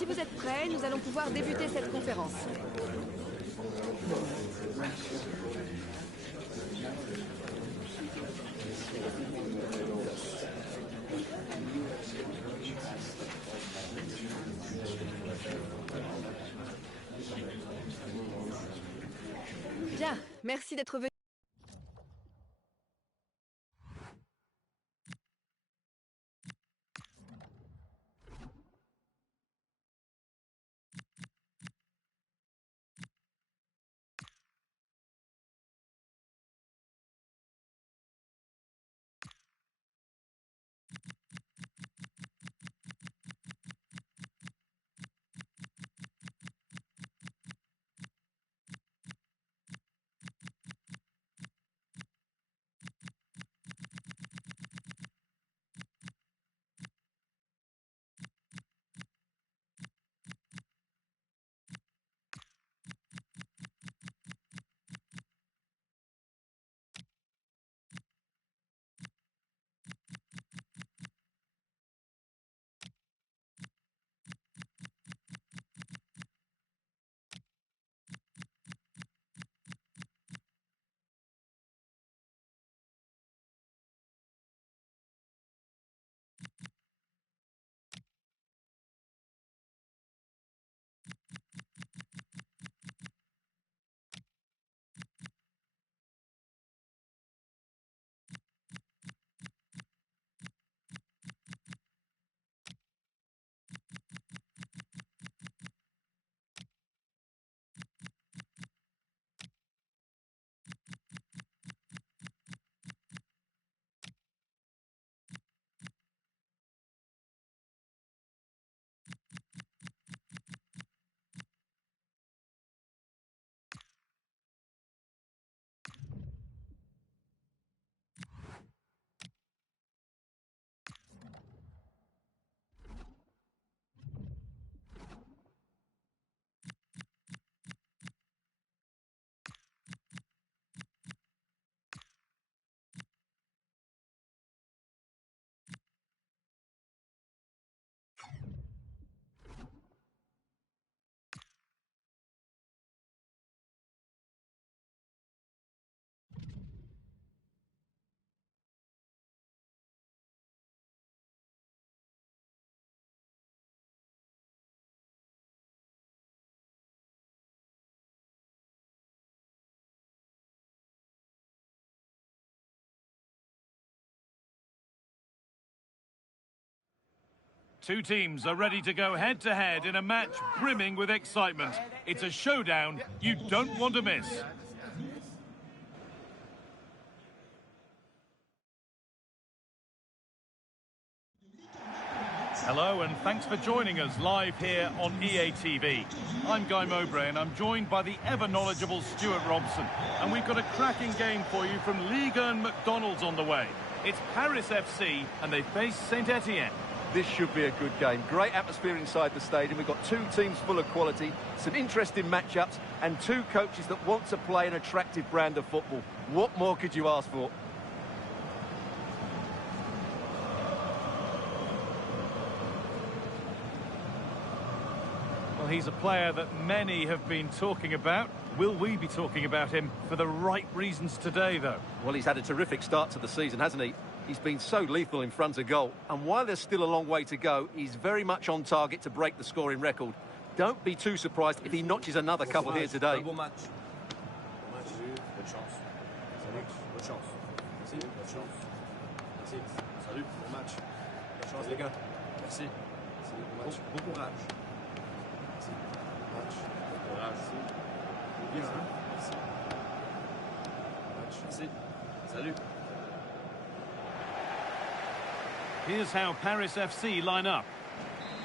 Si vous êtes prêts, nous allons pouvoir débuter cette conférence. Bien, merci d'être venu. Two teams are ready to go head-to-head in a match brimming with excitement. It's a showdown you don't want to miss. Hello and thanks for joining us live here on EA TV. I'm Guy Mowbray and I'm joined by the ever-knowledgeable Stuart Robson. And we've got a cracking game for you from Liga and McDonald's on the way. It's Paris FC and they face Saint-Etienne. This should be a good game. Great atmosphere inside the stadium. We've got two teams full of quality, some interesting matchups, and two coaches that want to play an attractive brand of football. What more could you ask for? Well, he's a player that many have been talking about. Will we be talking about him for the right reasons today, though? Well, he's had a terrific start to the season, hasn't he? He's been so lethal in front of goal. And while there's still a long way to go, he's very much on target to break the scoring record. Don't be too surprised if he notches another couple here today. Bon match. Bon match. Bonne chance. Salut. Bonne chance. Merci. Bonne chance. Merci. Salut. Bon match. Bonne chance, les gars. Merci. Merci. Bon match. Bon courage. Merci. Bon match. Bon courage. Merci. Bien, hein? Merci. Bon match. Merci. Salut. Here's how Paris FC line up.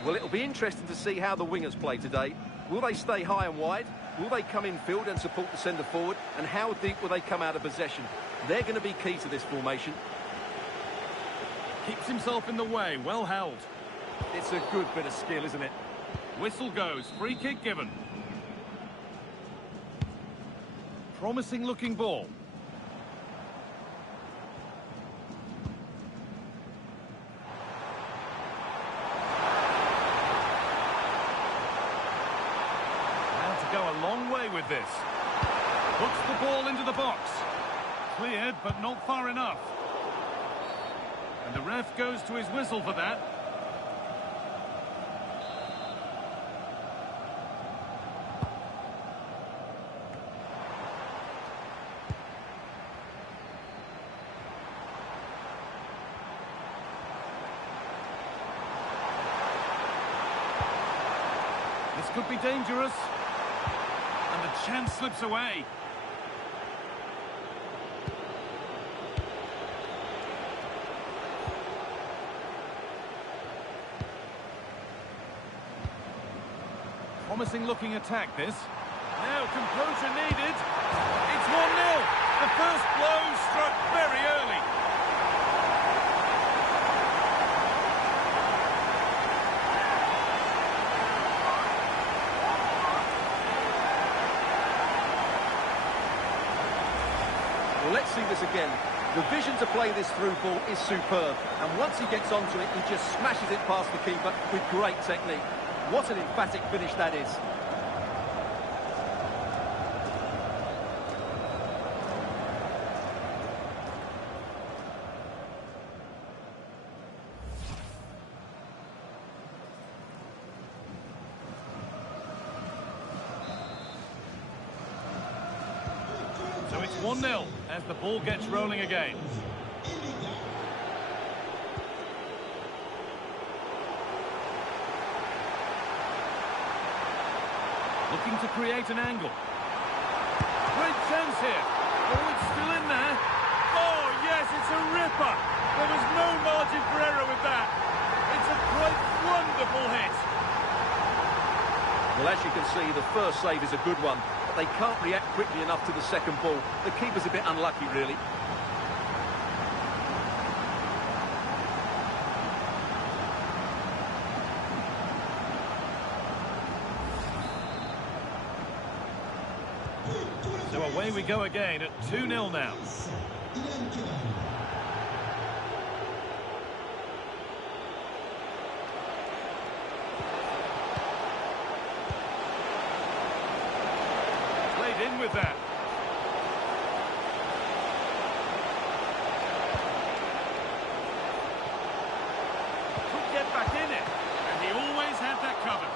Well, it'll be interesting to see how the wingers play today. Will they stay high and wide? Will they come in field and support the centre forward? And how deep will they come out of possession? They're going to be key to this formation. Keeps himself in the way, well held. It's a good bit of skill, isn't it? Whistle goes, free kick given. Promising looking ball. with this. Puts the ball into the box. Cleared, but not far enough. And the ref goes to his whistle for that. This could be dangerous. And the chance slips away. Promising looking attack, this. Now composure needed. It's 1-0. The first blow struck very early. Well, let's see this again. The vision to play this through ball is superb. And once he gets onto it, he just smashes it past the keeper with great technique. What an emphatic finish that is. So it's 1-0 as the ball gets rolling again. Looking to create an angle. Great chance here. Oh, it's still in there. Oh, yes, it's a ripper. There was no margin for error with that. It's a quite wonderful hit. Well, as you can see, the first save is a good one, but they can't react quickly enough to the second ball. The keeper's a bit unlucky, really. So away we go again at 2-0 now. Played in with that. Could get back in it, and he always had that covered.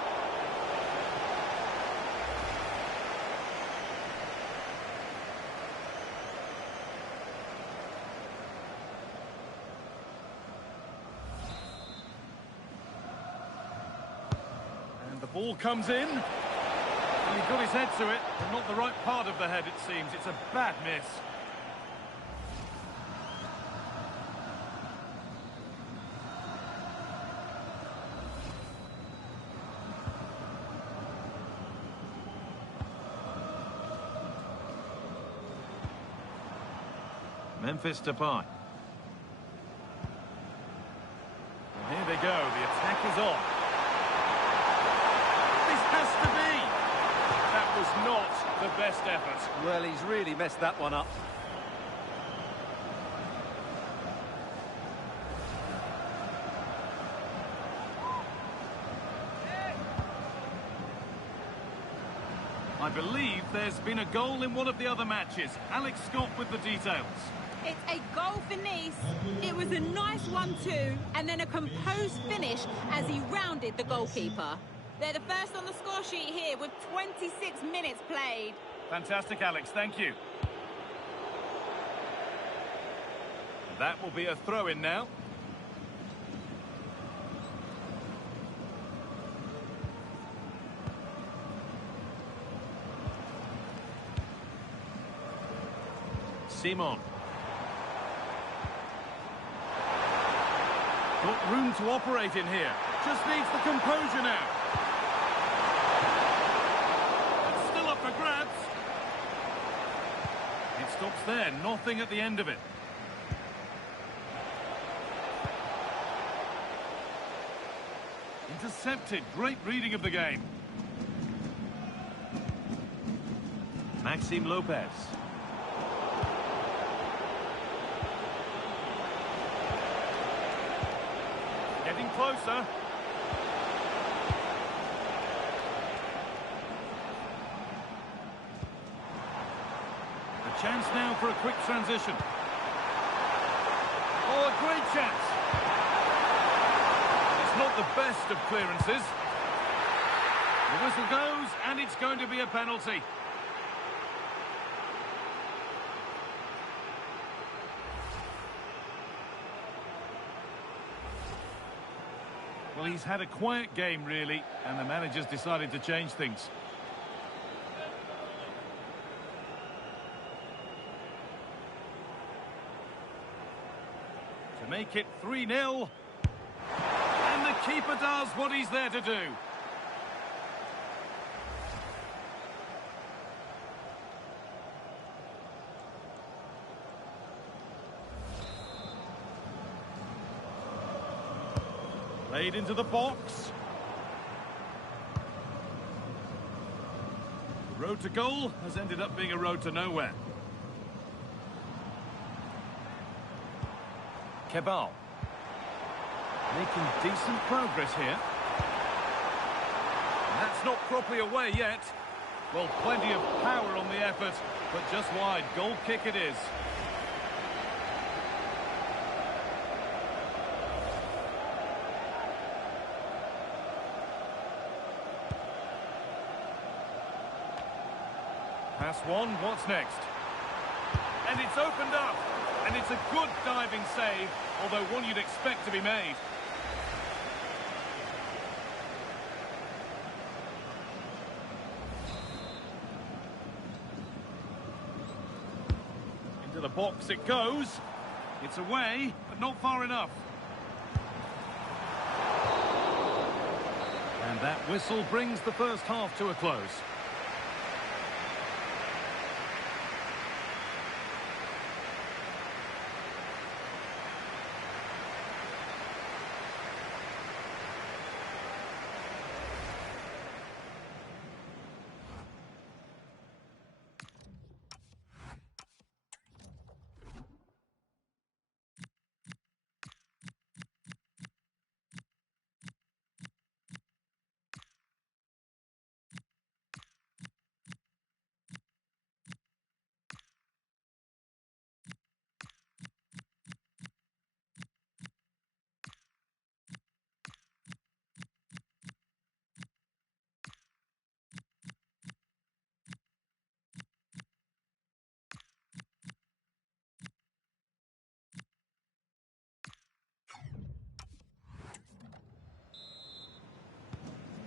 The ball comes in, and he got his head to it, but not the right part of the head, it seems. It's a bad miss. Memphis Depay. And here they go, the attack is on. Has to be. That was not the best effort. Well, he's really messed that one up. I believe there's been a goal in one of the other matches. Alex Scott with the details. It's a goal for Nice. It was a nice 1-2 and then a composed finish as he rounded the goalkeeper. They're the first on the score sheet here with 26 minutes played. Fantastic, Alex. Thank you. That will be a throw-in now. Simon. Got room to operate in here. Just needs the composure now. It's still up for grabs. It stops there. Nothing at the end of it. Intercepted. Great reading of the game. Maxime Lopez. Getting closer. Chance now for a quick transition. Oh, a great chance. It's not the best of clearances. The whistle goes, and it's going to be a penalty. Well, he's had a quiet game, really, and the manager's decided to change things. To make it 3-0. And the keeper does what he's there to do. Played into the box. The road to goal has ended up being a road to nowhere. Kebal. Making decent progress here. And that's not properly away yet. Well, plenty of power on the effort, but just wide. Goal kick it is. Pass one, what's next? And it's opened up. And it's a good diving save, although one you'd expect to be made. Into the box it goes. It's away, but not far enough. And that whistle brings the first half to a close.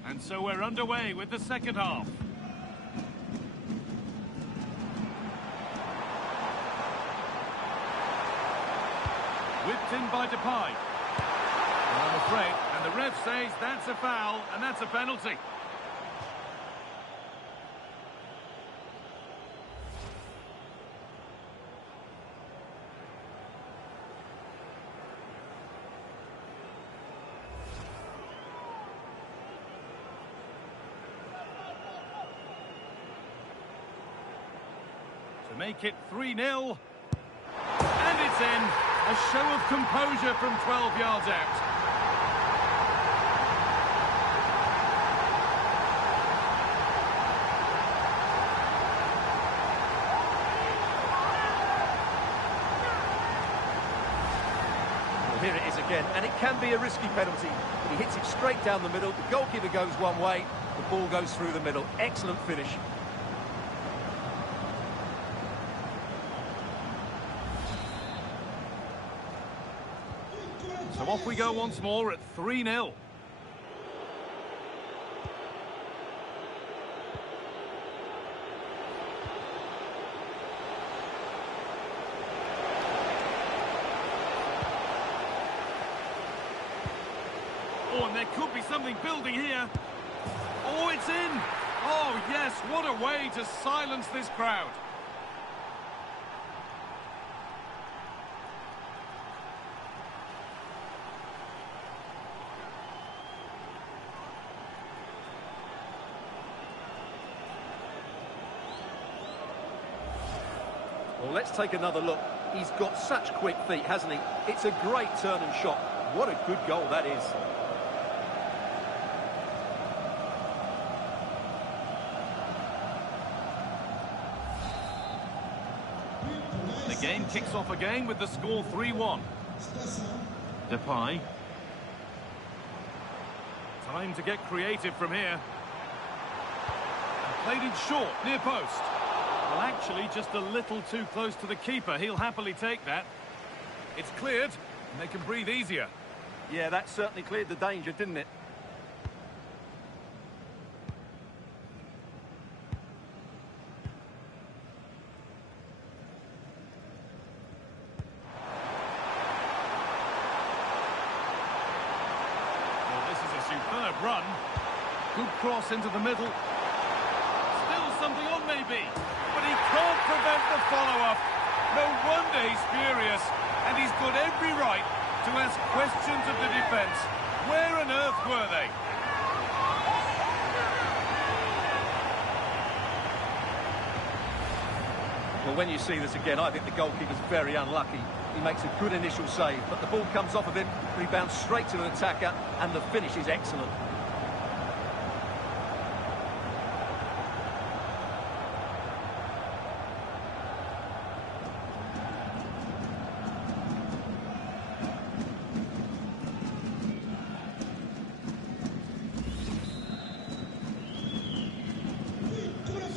And so we're underway with the second half. Whipped in by Depay. And I'm afraid, and the ref says that's a foul, and that's a penalty. To make it 3-0. And it's in. A show of composure from 12 yards out. Well, here it is again, and it can be a risky penalty. He hits it straight down the middle. The goalkeeper goes one way, the ball goes through the middle. Excellent finish. So off we go once more at 3-0. Oh, and there could be something building here. Oh, it's in. Oh, yes, what a way to silence this crowd. Well, let's take another look. He's got such quick feet, hasn't he? It's a great turn and shot. What a good goal that is. Game kicks off again with the score 3-1. Depay. Time to get creative from here. And played it short, near post. Well, actually, just a little too close to the keeper. He'll happily take that. It's cleared, and they can breathe easier. Yeah, that certainly cleared the danger, didn't it? Superb run. Good cross into the middle. Still something on maybe. But he can't prevent the follow-up. No wonder he's furious. And he's got every right to ask questions of the defence. Where on earth were they? Well, when you see this again, I think the goalkeeper's very unlucky. He makes a good initial save, but the ball comes off of him, rebounds straight to an attacker, and the finish is excellent.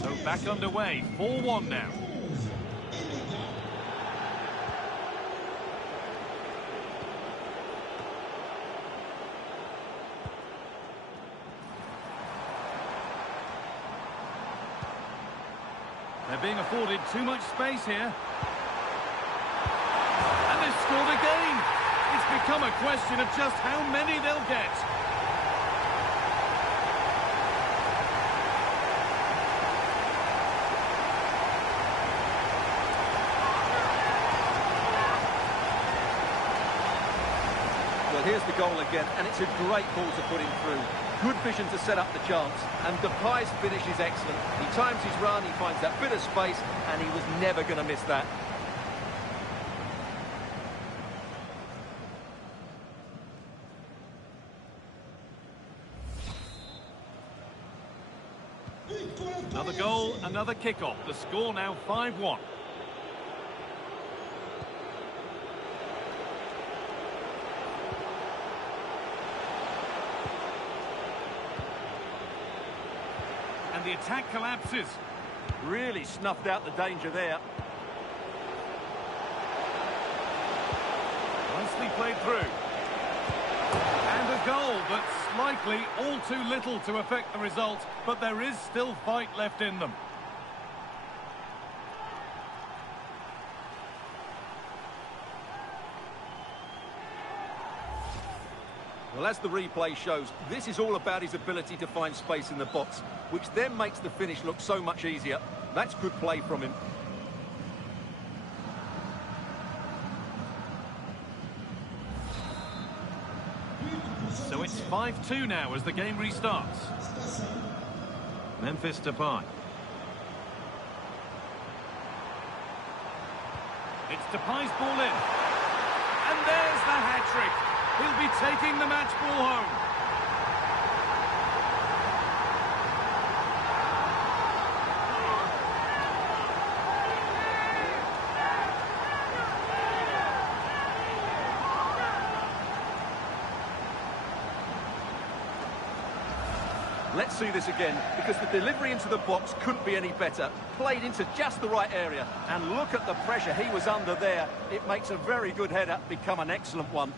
So back underway, 4-1 now. They're being afforded too much space here. And they've scored again. It's become a question of just how many they'll get. Well, here's the goal again, and it's a great ball to put him through. Good vision to set up the chance, and Depay's finish is excellent. He times his run, he finds that bit of space, and he was never going to miss that. Another goal, another kick-off. The score now 5-1. And the attack collapses. Really snuffed out the danger there. Nicely played through. And a goal, but slightly all too little to affect the result. But there is still fight left in them. Well, as the replay shows, this is all about his ability to find space in the box, which then makes the finish look so much easier. That's good play from him. So it's 5-2 now as the game restarts. Memphis Depay. It's Depay's ball in. And there's the hat-trick. He'll be taking the match ball home. Let's see this again, because the delivery into the box couldn't be any better. Played into just the right area, and look at the pressure he was under there. It makes a very good header become an excellent one.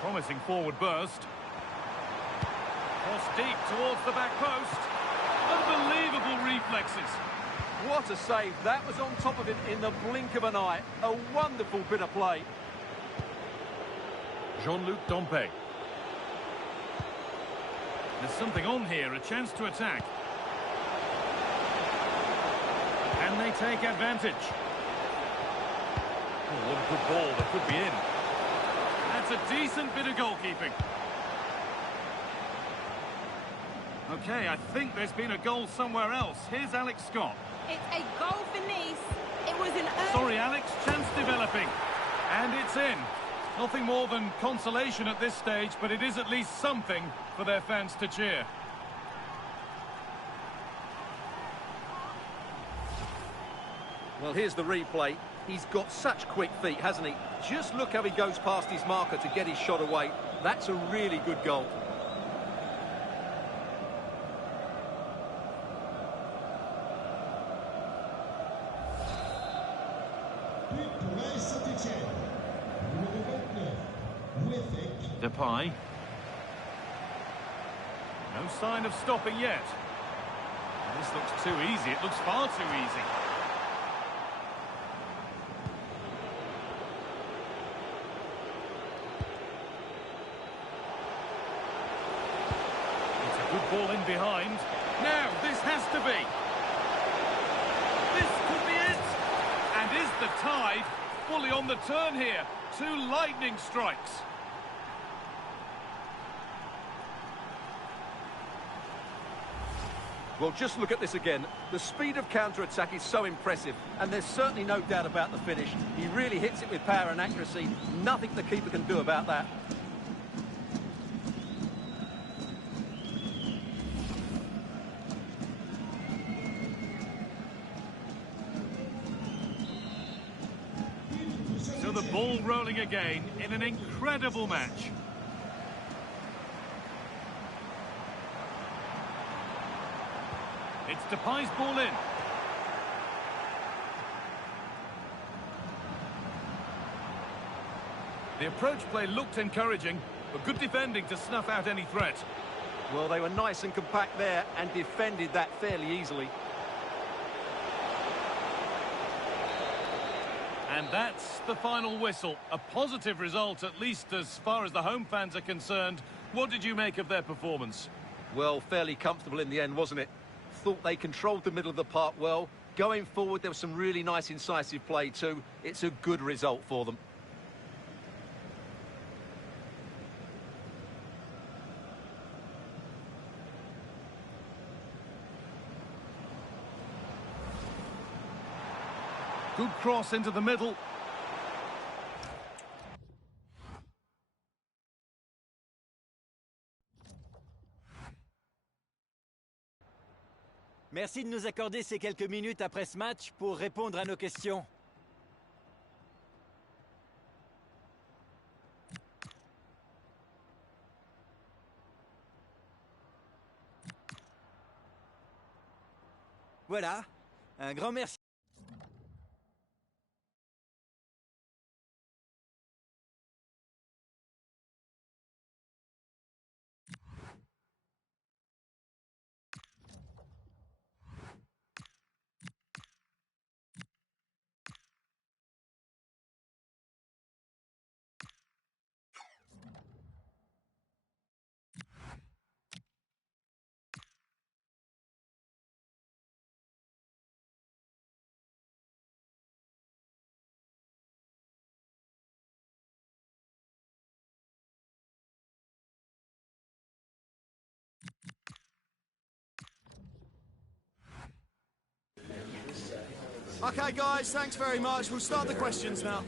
Promising forward burst. Cross deep towards the back post. Unbelievable reflexes. What a save. That was on top of him in the blink of an eye. A wonderful bit of play. Jean-Luc Dompe. There's something on here, a chance to attack. And they take advantage. Oh, what a good ball, that could be in. That's a decent bit of goalkeeping. Okay, I think there's been a goal somewhere else. Here's Alex Scott. It's a goal for Nice. It was an... Sorry, Alex, chance developing. And it's in. Nothing more than consolation at this stage, but it is at least something for their fans to cheer. Well, here's the replay. He's got such quick feet, hasn't he? Just look how he goes past his marker to get his shot away. That's a really good goal. Depay. No sign of stopping yet. This looks too easy. It looks far too easy. It's a good ball in behind. Now, this has to be. This could be it. And is the tide fully on the turn here? Two lightning strikes. Well, just look at this again. The speed of counter-attack is so impressive, and there's certainly no doubt about the finish. He really hits it with power and accuracy. Nothing the keeper can do about that. So the ball rolling again in an incredible match. It's Depay's ball in. The approach play looked encouraging, but good defending to snuff out any threat. Well, they were nice and compact there and defended that fairly easily. And that's the final whistle. A positive result, at least as far as the home fans are concerned. What did you make of their performance? Well, fairly comfortable in the end, wasn't it? Thought they controlled the middle of the park well. Going forward, there was some really nice incisive play too. It's a good result for them. Good cross into the middle. Merci de nous accorder ces quelques minutes après ce match pour répondre à nos questions. Voilà, un grand merci. Okay, guys, thanks very much. We'll start the questions now.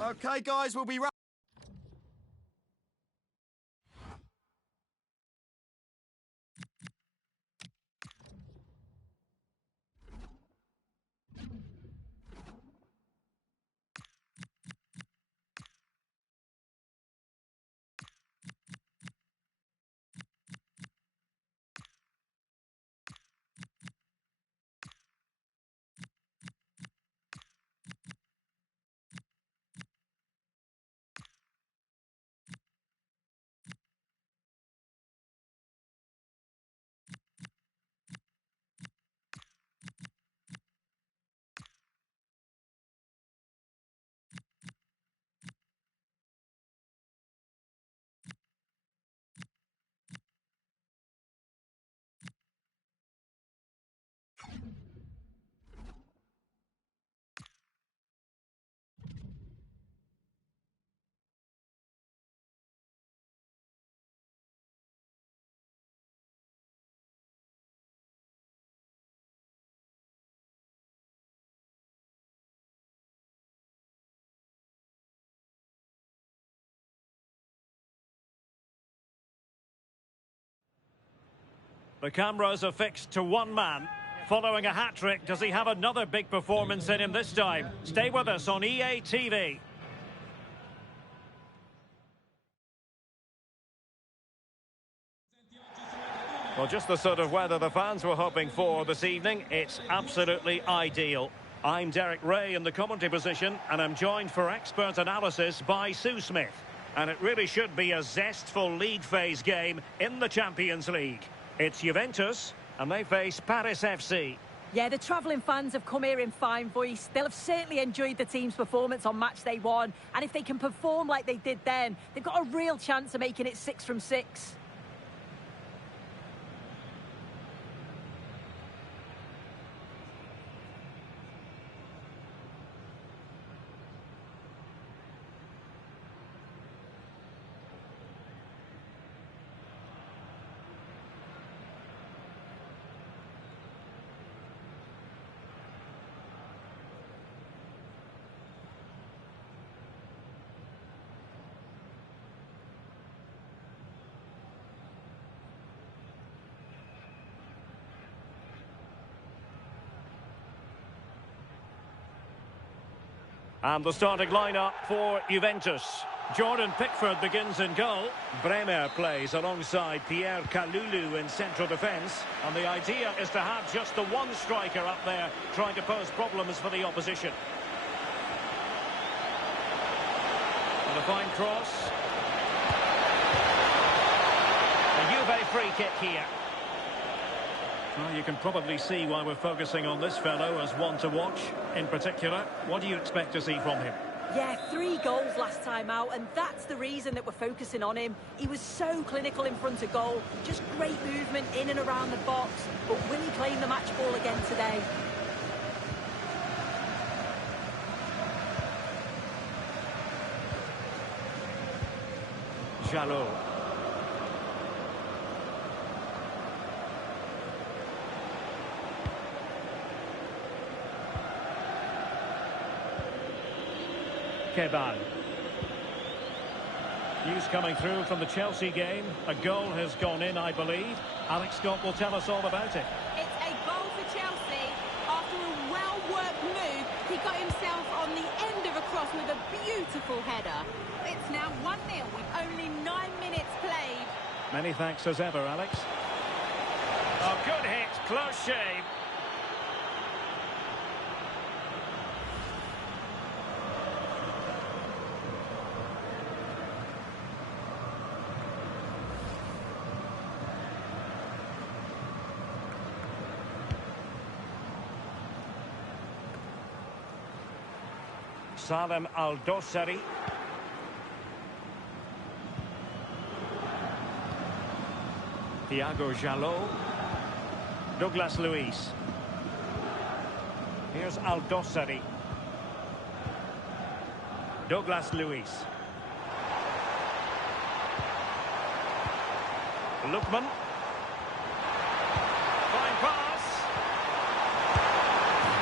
Okay, guys, we'll be The cameras are fixed to one man. Following a hat-trick, does he have another big performance in him this time? Stay with us on EA TV. Well, just the sort of weather the fans were hoping for this evening. It's absolutely ideal. I'm Derek Ray in the commentary position, and I'm joined for expert analysis by Sue Smith. And it really should be a zestful league phase game in the Champions League. It's Juventus, and they face Paris FC. Yeah, the travelling fans have come here in fine voice. They'll have certainly enjoyed the team's performance on match day one. And if they can perform like they did then, they've got a real chance of making it 6 from 6. And the starting lineup for Juventus. Jordan Pickford begins in goal. Bremer plays alongside Pierre Kalulu in central defence. And the idea is to have just the one striker up there trying to pose problems for the opposition. And a fine cross. A Juve free kick here. Well, you can probably see why we're focusing on this fellow as one to watch. In particular, what do you expect to see from him? Yeah, 3 goals last time out, and that's the reason that we're focusing on him. He was so clinical in front of goal, just great movement in and around the box. But will he claim the match ball again today? Jalot. Keban. News coming through from the Chelsea game. A goal has gone in, I believe. Alex Scott will tell us all about it. It's a goal for Chelsea. After a well-worked move, he got himself on the end of a cross with a beautiful header. It's now 1-0 with only 9 minutes played. Many thanks as ever, Alex. Oh, good hit. Close shave. Salem Al-Dossari. Thiago Jalot. Douglas Luiz. Here's Al-Dossari. Douglas Luiz. Lookman. Fine pass.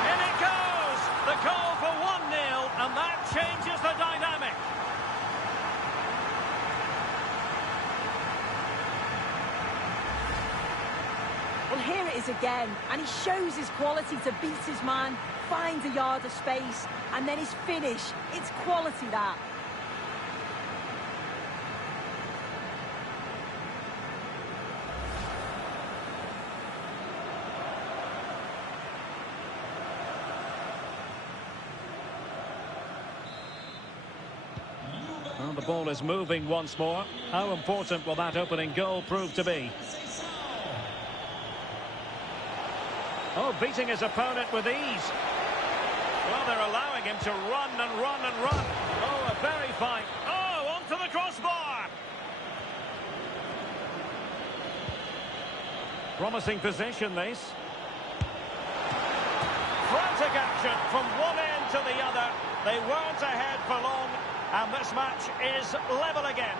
In it goes! The goal for 1-0, and that changes the dynamic. Well, here it is again, and he shows his quality to beat his man, finds a yard of space, and then his finish. It's quality, that. Well, the ball is moving once more. How important will that opening goal prove to be? Oh, beating his opponent with ease. Well, they're allowing him to run and run and run. Oh, a very fine... Oh, onto the crossbar! Promising position, this. Frantic action from one end to the other. They weren't ahead for long, and this match is level again.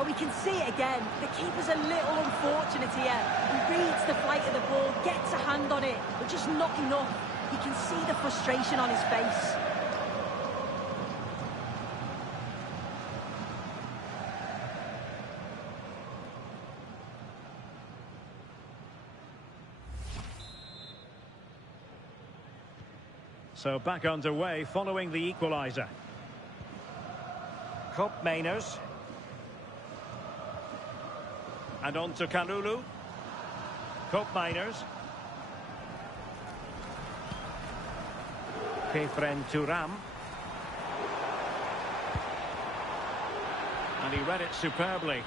Oh, we can see it again. The keeper's a little unfortunate here. He reads the flight of the ball, gets a hand on it, but just not enough. You can see the frustration on his face. So back underway following the equaliser. Mainers. And on to Kalulu. Miners. Kefren Thuram. And he read it superbly.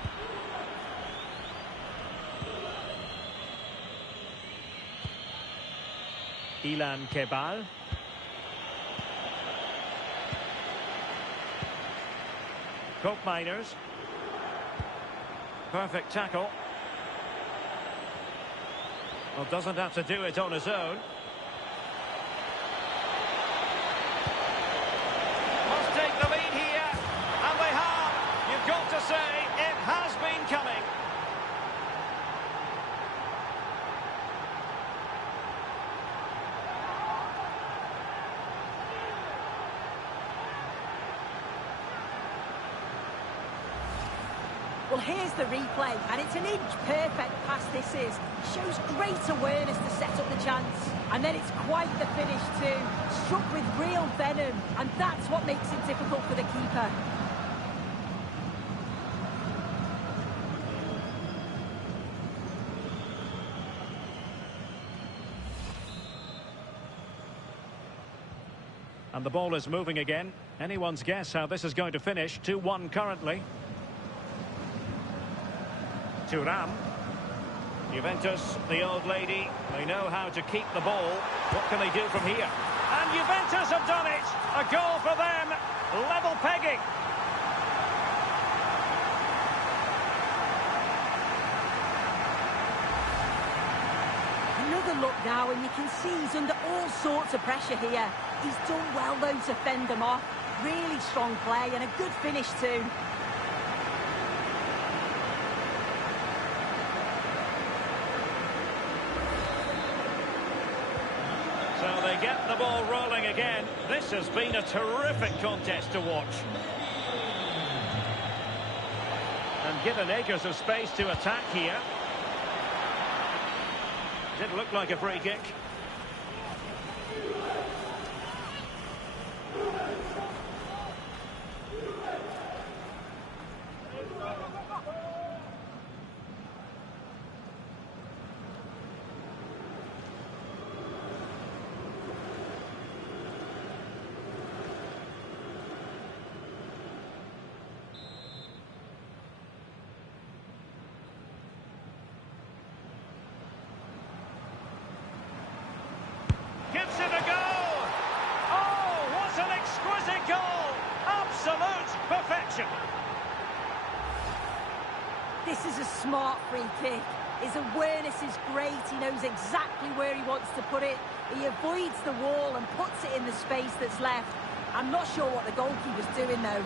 Ilan Kebal. Miners. Perfect tackle. Well, doesn't have to do it on his own. Must take the lead here. And they have. You've got to say, it has been coming. Well, here's the replay, and it's an inch-perfect pass this is. Shows great awareness to set up the chance. And then it's quite the finish too. Struck with real venom, and that's what makes it difficult for the keeper. And the ball is moving again. Anyone's guess how this is going to finish. 2-1 currently. Thuram. Juventus, the old lady, they know how to keep the ball. What can they do from here? And Juventus have done it! A goal for them! Level pegging! Another look now, and you can see he's under all sorts of pressure here. He's done well, though, to fend them off. Really strong play and a good finish too. So they get the ball rolling again. This has been a terrific contest to watch. And given acres of space to attack here. Didn't look like a free kick. Gives it a go! Oh, what an exquisite goal! Absolute perfection! This is a smart free kick. His awareness is great. He knows exactly where he wants to put it. He avoids the wall and puts it in the space that's left. I'm not sure what the goalkeeper's doing, though.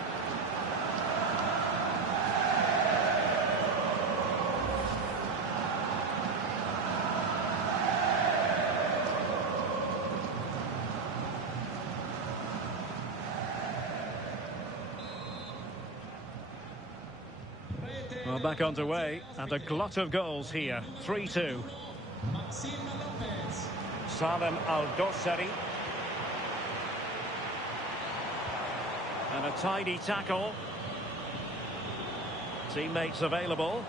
Well, back underway, and a glut of goals here. 3-2. Salem Al-Dossari. And a tidy tackle. Teammates available.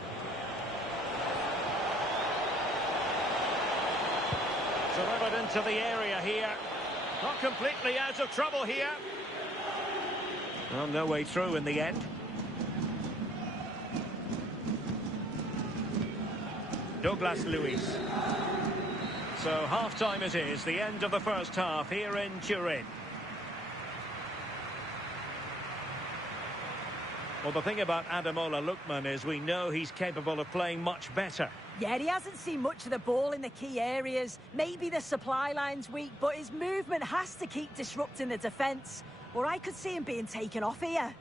Delivered into the area here. Not completely out of trouble here. Well, no way through in the end. Douglas Luiz. So half-time it is, the end of the first half here in Turin. Well, the thing about Ademola Lookman is we know he's capable of playing much better. Yeah, he hasn't seen much of the ball in the key areas. Maybe the supply line's weak, but his movement has to keep disrupting the defence. Or I could see him being taken off here.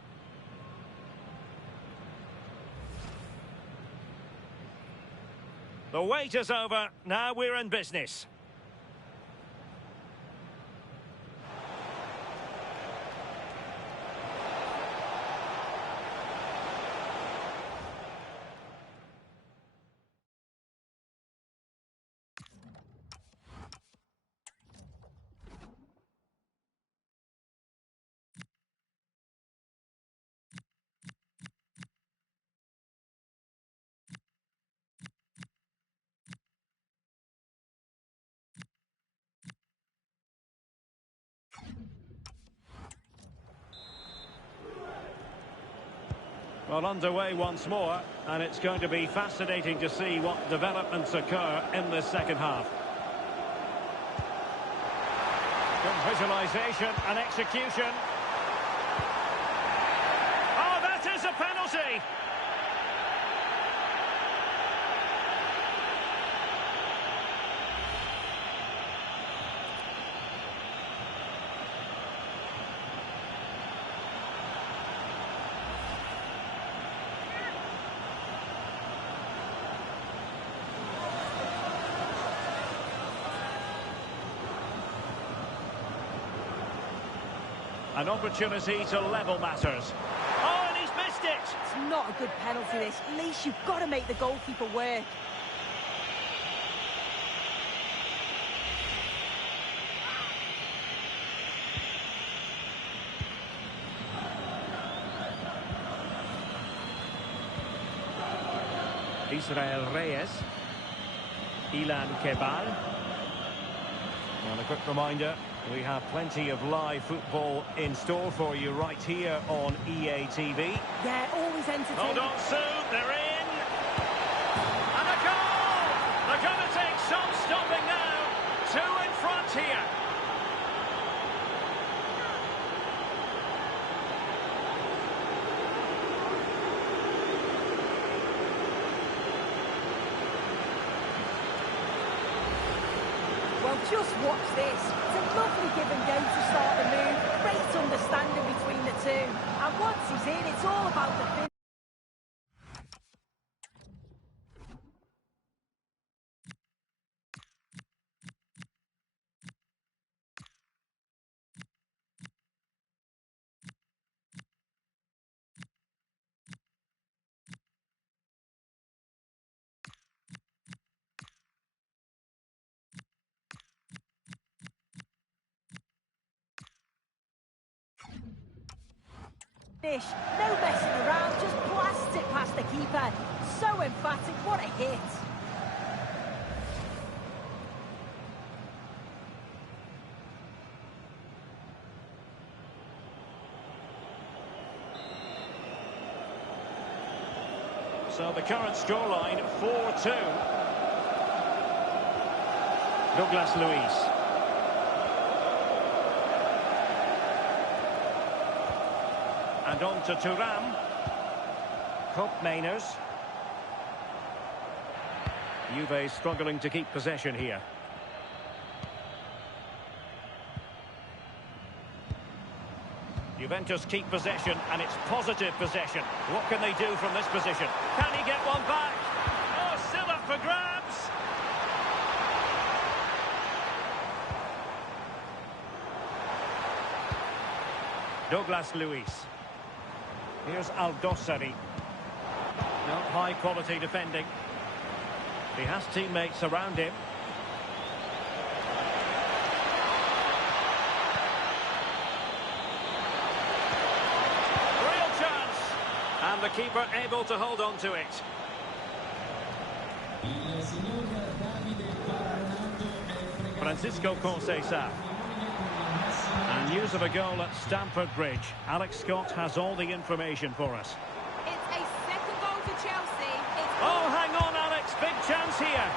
The wait is over. Now we're in business. Well, underway once more, and it's going to be fascinating to see what developments occur in this second half. Good visualisation and execution. Oh, that is a penalty! An opportunity to level matters. Oh, and he's missed it! It's not a good penalty, this. At least you've got to make the goalkeeper work. Israel Reyes. Ilan Kebal. And a quick reminder, we have plenty of live football in store for you right here on EA TV. Yeah, always entertaining. Hold on, Sue, they're in. And a goal! They're going to take some stopping now. 2 in front here. Well, just watch this. It's a lovely give and go to start the move. Great understanding between the two. And once he's in, it's all about the finish. No messing around, just blasts it past the keeper. So emphatic, what a hit. So the current scoreline, 4-2. Douglas Luiz. And on to Thuram. Koopmeiners. Juve struggling to keep possession here. Juventus keep possession, and it's positive possession. What can they do from this position? Can he get one back? Oh, still up for grabs. Douglas Luiz. Here's Aldosari. Not high-quality defending. He has teammates around him. Real chance! And the keeper able to hold on to it. Francisco Conceição. And news of a goal at Stamford Bridge. Alex Scott has all the information for us. It's a second goal for Chelsea. Oh, hang on, Alex. Big chance here.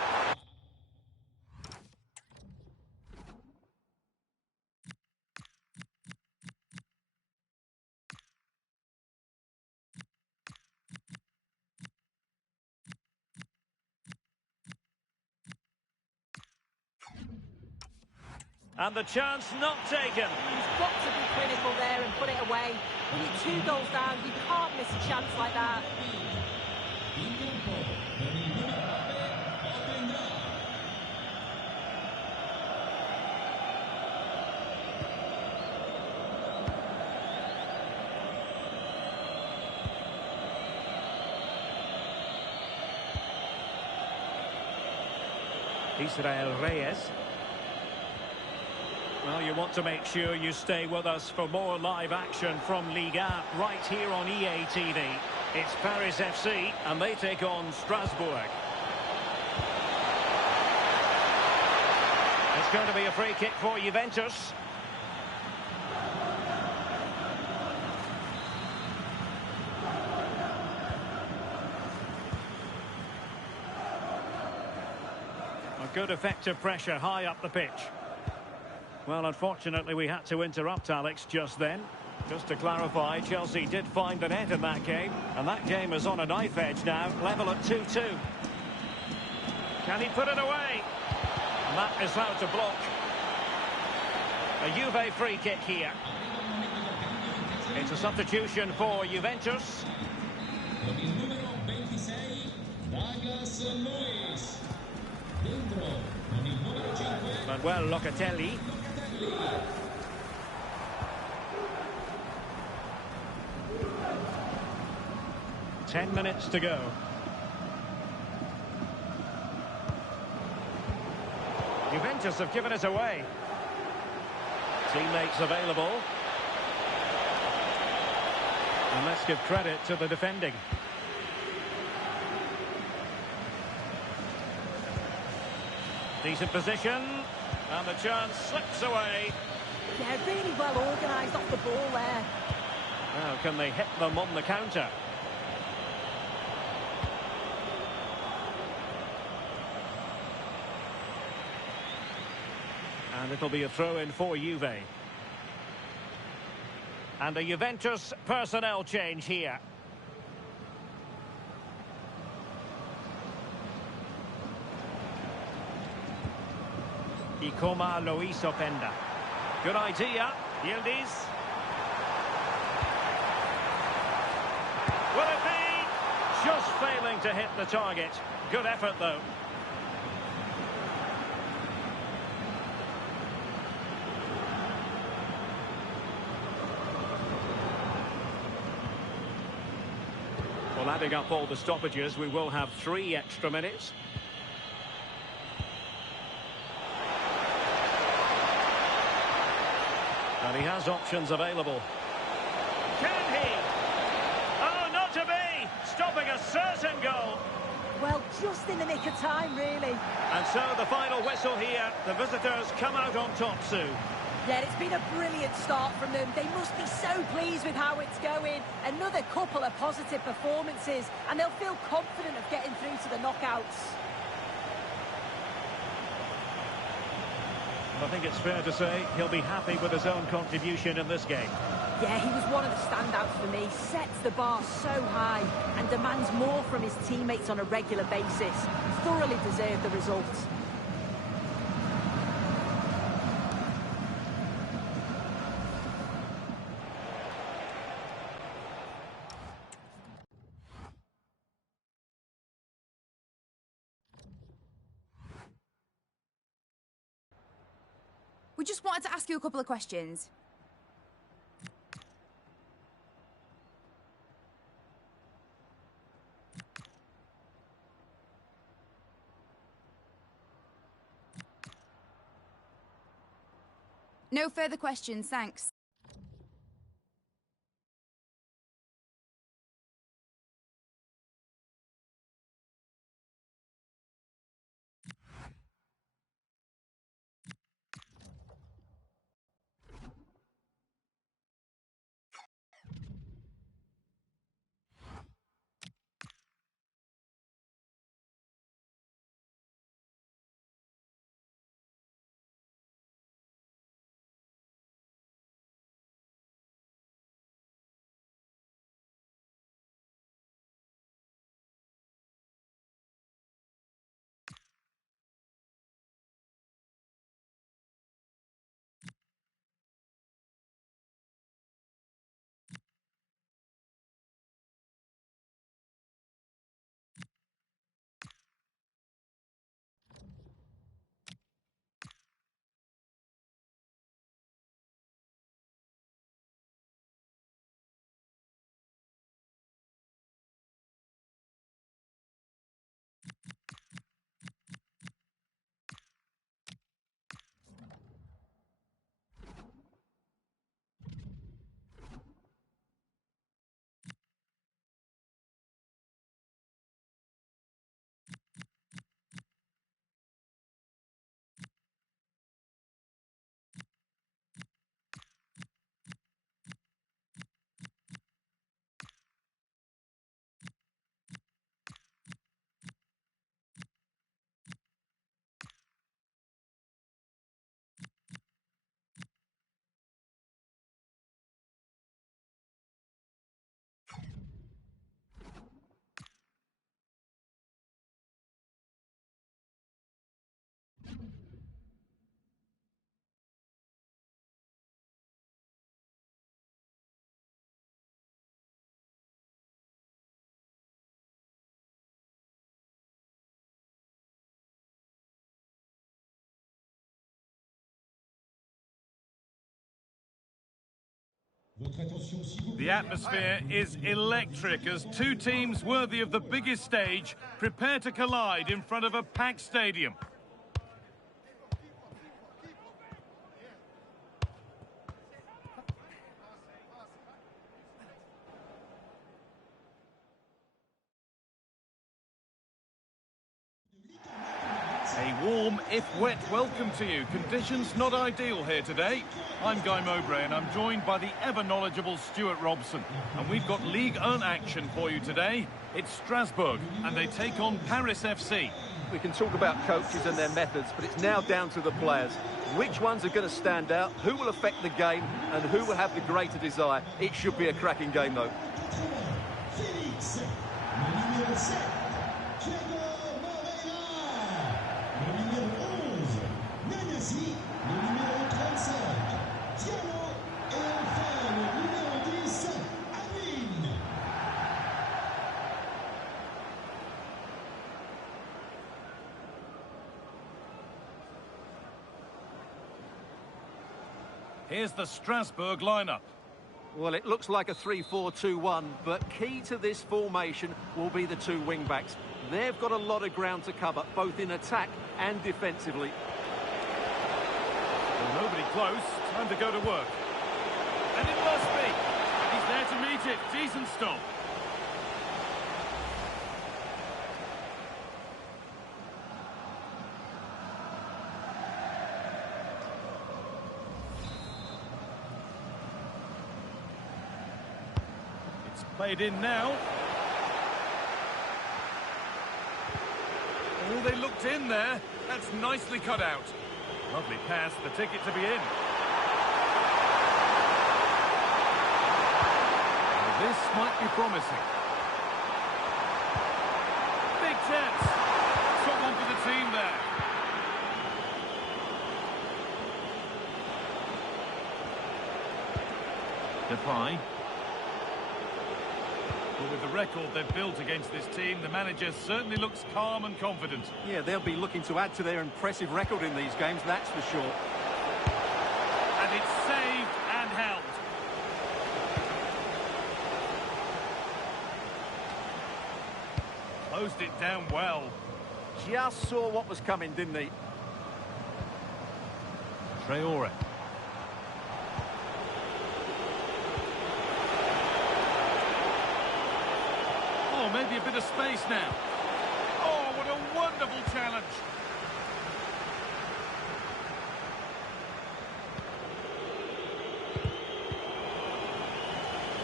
And the chance not taken. He's got to be clinical there and put it away. When you're 2 goals down, you can't miss a chance like that. Israel Reyes. Well, you want to make sure you stay with us for more live action from Liga right here on EA TV. It's Paris FC and they take on Strasbourg. It's going to be a free kick for Juventus. Good effective pressure high up the pitch. Well, unfortunately, we had to interrupt Alex just then. Just to clarify, Chelsea did find the net in that game, and that game is on a knife edge now, level at 2-2. Can he put it away? And that is how to block. A Juve free kick here. It's a substitution for Juventus. Manuel Locatelli. Ten minutes to go. Juventus have given it away. Teammates available. And let's give credit to the defending. Decent position. And the chance slips away. Yeah, really well organised off the ball there. Now, can they hit them on the counter? And it'll be a throw-in for Juve. And a Juventus personnel change here. Ikoma Luis Openda. Good idea, Yildiz. Will it be? Just failing to hit the target. Good effort, though. Well, adding up all the stoppages, we will have 3 extra minutes. And he has options available. Can he? Oh, not to be! Stopping a certain goal. Well, just in the nick of time, really. And so the final whistle here. The visitors come out on top, Sue. Yeah, it's been a brilliant start from them. They must be so pleased with how it's going. Another couple of positive performances, and they'll feel confident of getting through to the knockouts. I think it's fair to say he'll be happy with his own contribution in this game. Yeah, he was one of the standouts for me. Sets the bar so high and demands more from his teammates on a regular basis. Thoroughly deserved the result. We just wanted to ask you a couple of questions. No further questions, thanks. The atmosphere is electric as two teams worthy of the biggest stage prepare to collide in front of a packed stadium. A warm, if wet, welcome to you. Conditions not ideal here today. I'm Guy Mowbray and I'm joined by the ever-knowledgeable Stuart Robson. And we've got Ligue 1 action for you today. It's Strasbourg and they take on Paris FC. We can talk about coaches and their methods, but it's now down to the players. Which ones are going to stand out, who will affect the game, and who will have the greater desire. It should be a cracking game, though. Here's the Strasbourg lineup. Well, it looks like a 3-4-2-1, but key to this formation will be the two wing-backs. They've got a lot of ground to cover, both in attack and defensively. Well, nobody close. Time to go to work. And it must be. He's there to meet it. Decent stop. Played in now. Oh, they looked in there. That's nicely cut out. Lovely pass, the ticket to be in. Well, this might be promising. Big chance. Took one for the team there. Depay. But with the record they've built against this team, the manager certainly looks calm and confident. Yeah, they'll be looking to add to their impressive record in these games, that's for sure. And it's saved and held. Closed it down well. Just saw what was coming, didn't he? Traore. Oh, maybe a bit of space now. Oh, what a wonderful challenge.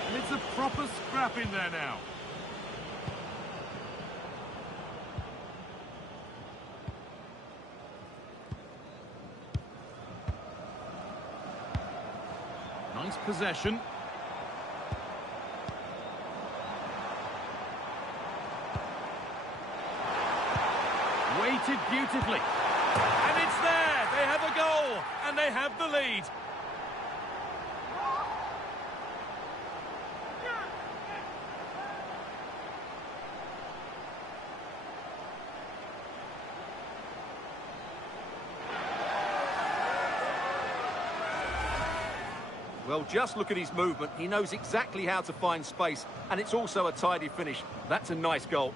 And it's a proper scrap in there now. Nice possession. Weighted beautifully. And it's there. They have a goal. And they have the lead. Well, just look at his movement. He knows exactly how to find space. And it's also a tidy finish. That's a nice goal.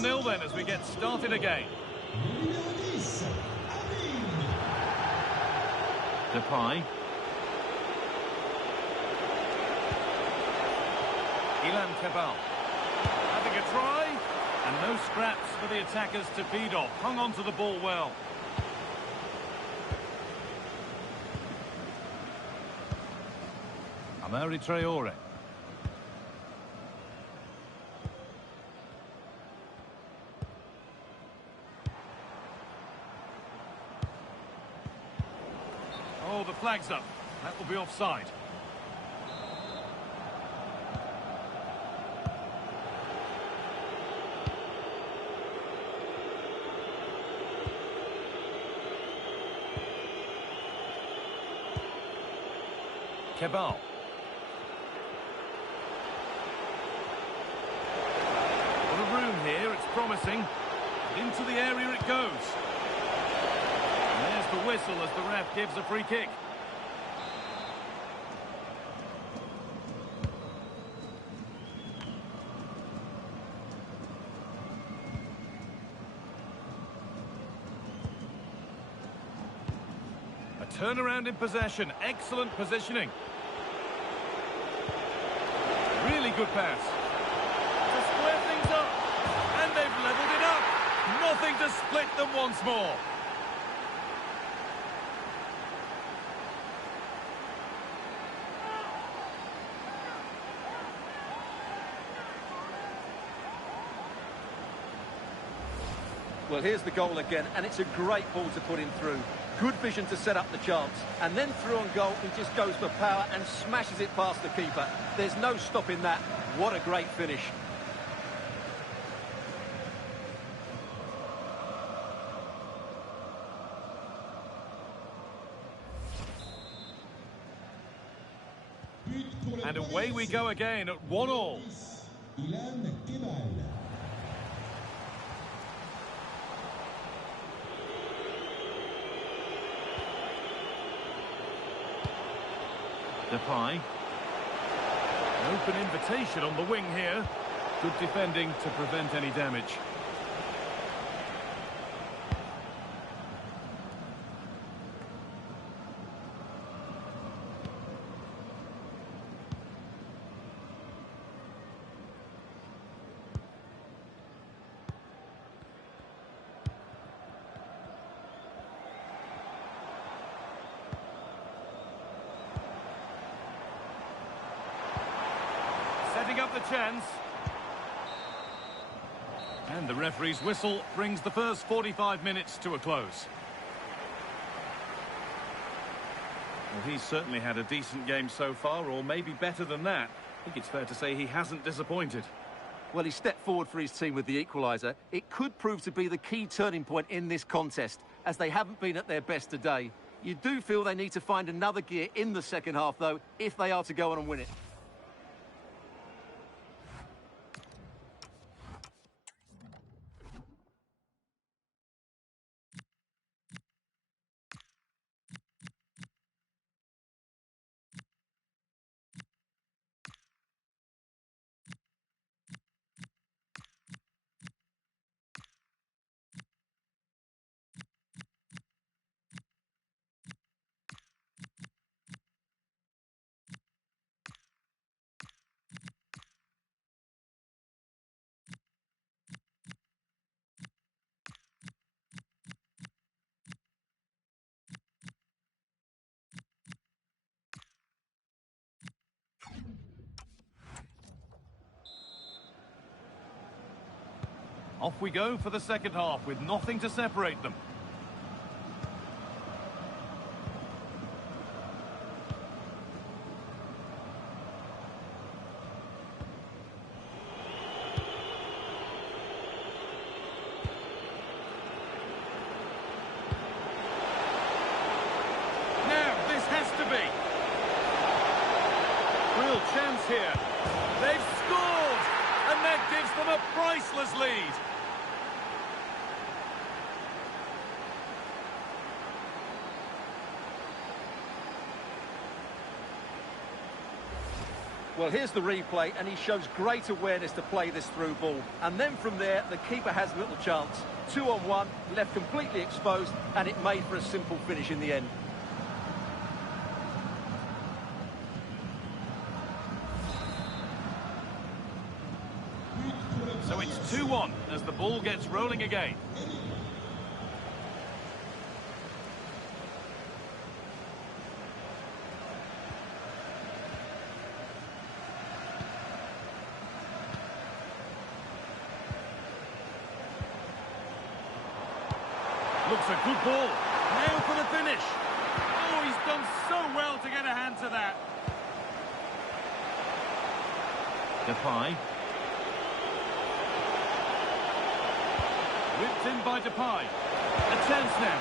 Nil then as we get started again. Depay. Ilan Cabal. Having a try. And no scraps for the attackers to feed off. Hung on to the ball well. Amari Traore. Oh, the flag's up. That will be offside. Cabal. room here, it's promising. Into the area it goes. And there's the whistle as the ref gives a free kick. A turnaround in possession, excellent positioning. Really good pass. To square things up. And they've levelled it up. Nothing to split them once more. Well, here's the goal again, and it's a great ball to put him through. Good vision to set up the chance. And then through on goal, he just goes for power and smashes it past the keeper. There's no stopping that. What a great finish. And away we go again at 1-1. Depay. An open invitation on the wing here. Good defending to prevent any damage. Setting up the chance. And the referee's whistle brings the first 45 minutes to a close. Well, he's certainly had a decent game so far, or maybe better than that. I think it's fair to say he hasn't disappointed. Well, he stepped forward for his team with the equaliser. It could prove to be the key turning point in this contest, as they haven't been at their best today. You do feel they need to find another gear in the second half, though, if they are to go on and win it. Off we go for the second half with nothing to separate them. Now, this has to be. Real chance here. They've scored! And that gives them a priceless lead. Well, here's the replay, and he shows great awareness to play this through ball. And then from there, the keeper has little chance. 2-on-1, left completely exposed, and it made for a simple finish in the end. So it's 2-1 as the ball gets rolling again. Looks a good ball. Now for the finish. Oh, he's done so well to get a hand to that. Depay. Whipped in by Depay. A chance now.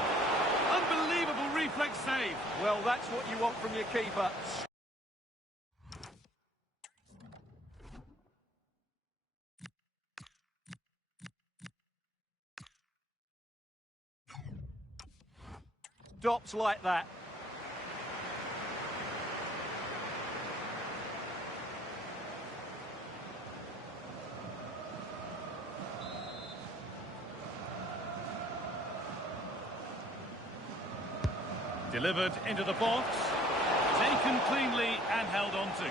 Unbelievable reflex save. Well, that's what you want from your keeper. stops like that. Delivered into the box, taken cleanly and held on to.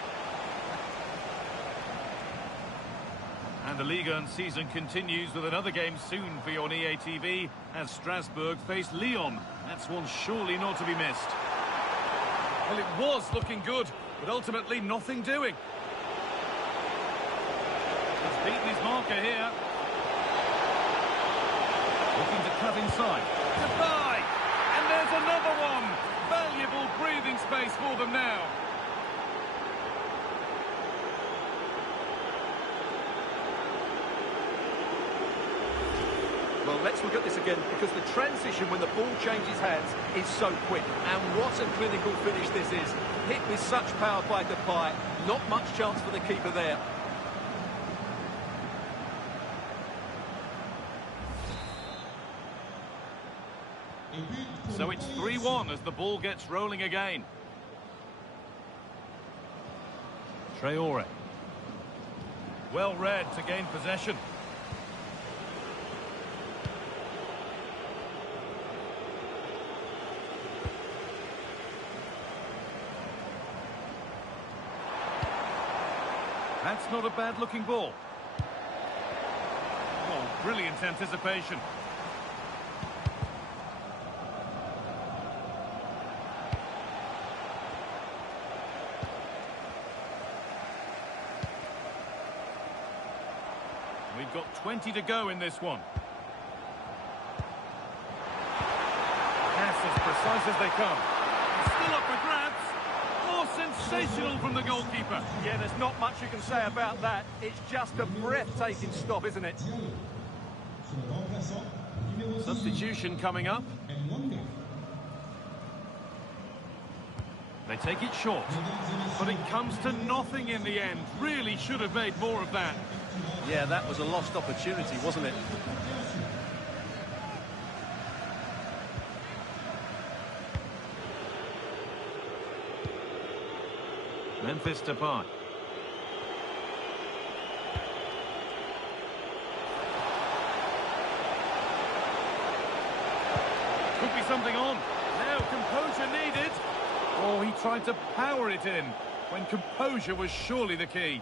And the Liga season continues with another game soon for you on EA TV as Strasbourg face Lyon. That's one surely not to be missed. Well, it was looking good, but ultimately nothing doing. He's beaten his marker here. Looking to cut inside. Goodbye! And there's another one! Valuable breathing space for them now. Well, let's look at this again, because the transition when the ball changes hands is so quick. And what a clinical finish this is. Hit with such power by Depay. Not much chance for the keeper there. So it's 3-1 as the ball gets rolling again. Traore. Well read to gain possession. That's not a bad-looking ball. Oh, brilliant anticipation. We've got 20 to go in this one. Pass as precise as they come. Still up for grabs. Oh, sensational from the goalkeeper. Yeah, there's not much you can say about that. It's just a breathtaking stop, isn't it? Substitution coming up. They take it short. But it comes to nothing in the end. Really should have made more of that. Yeah, that was a lost opportunity, wasn't it? Memphis Depay. Could be something on. Now composure needed. Oh, he tried to power it in when composure was surely the key.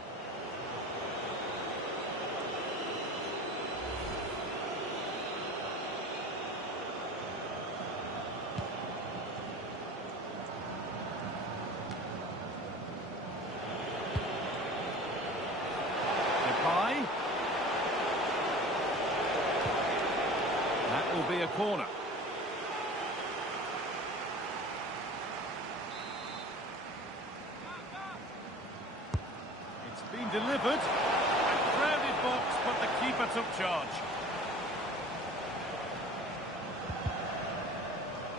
That will be a corner. It's been delivered. A crowded box, but the keeper took charge.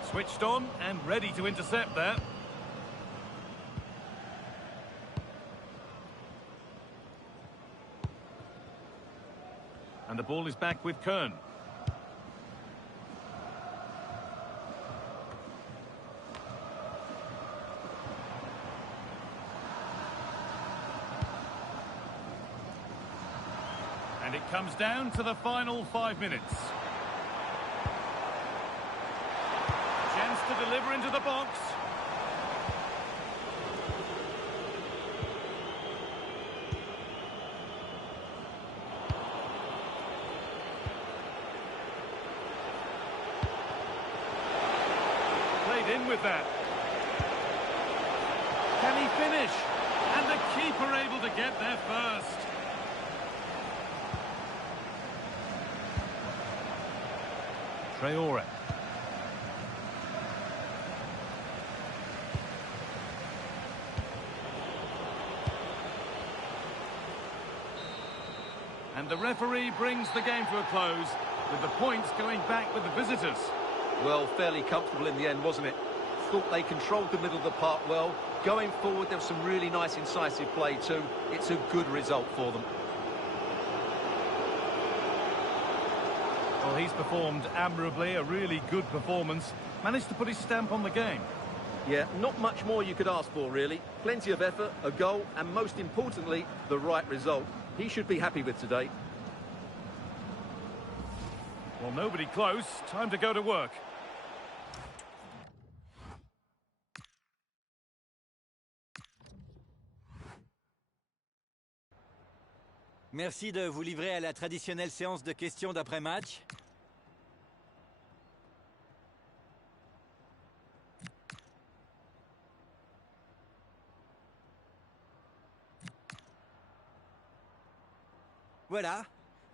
Switched on and ready to intercept there. And the ball is back with Kern. And it comes down to the final 5 minutes. Chance to deliver into the box. In with that. Can he finish? And the keeper able to get there first. Traore. And the referee brings the game to a close, with the points going back with the visitors. Well, fairly comfortable in the end, wasn't it? Thought they controlled the middle of the park well. Going forward, there was some really nice incisive play too. It's a good result for them. Well, he's performed admirably, a really good performance. Managed to put his stamp on the game. Yeah, not much more you could ask for, really. Plenty of effort, a goal, and most importantly, the right result. He should be happy with today. Well, nobody close. Time to go to work. Merci de vous livrer à la traditionnelle séance de questions d'après-match. Voilà,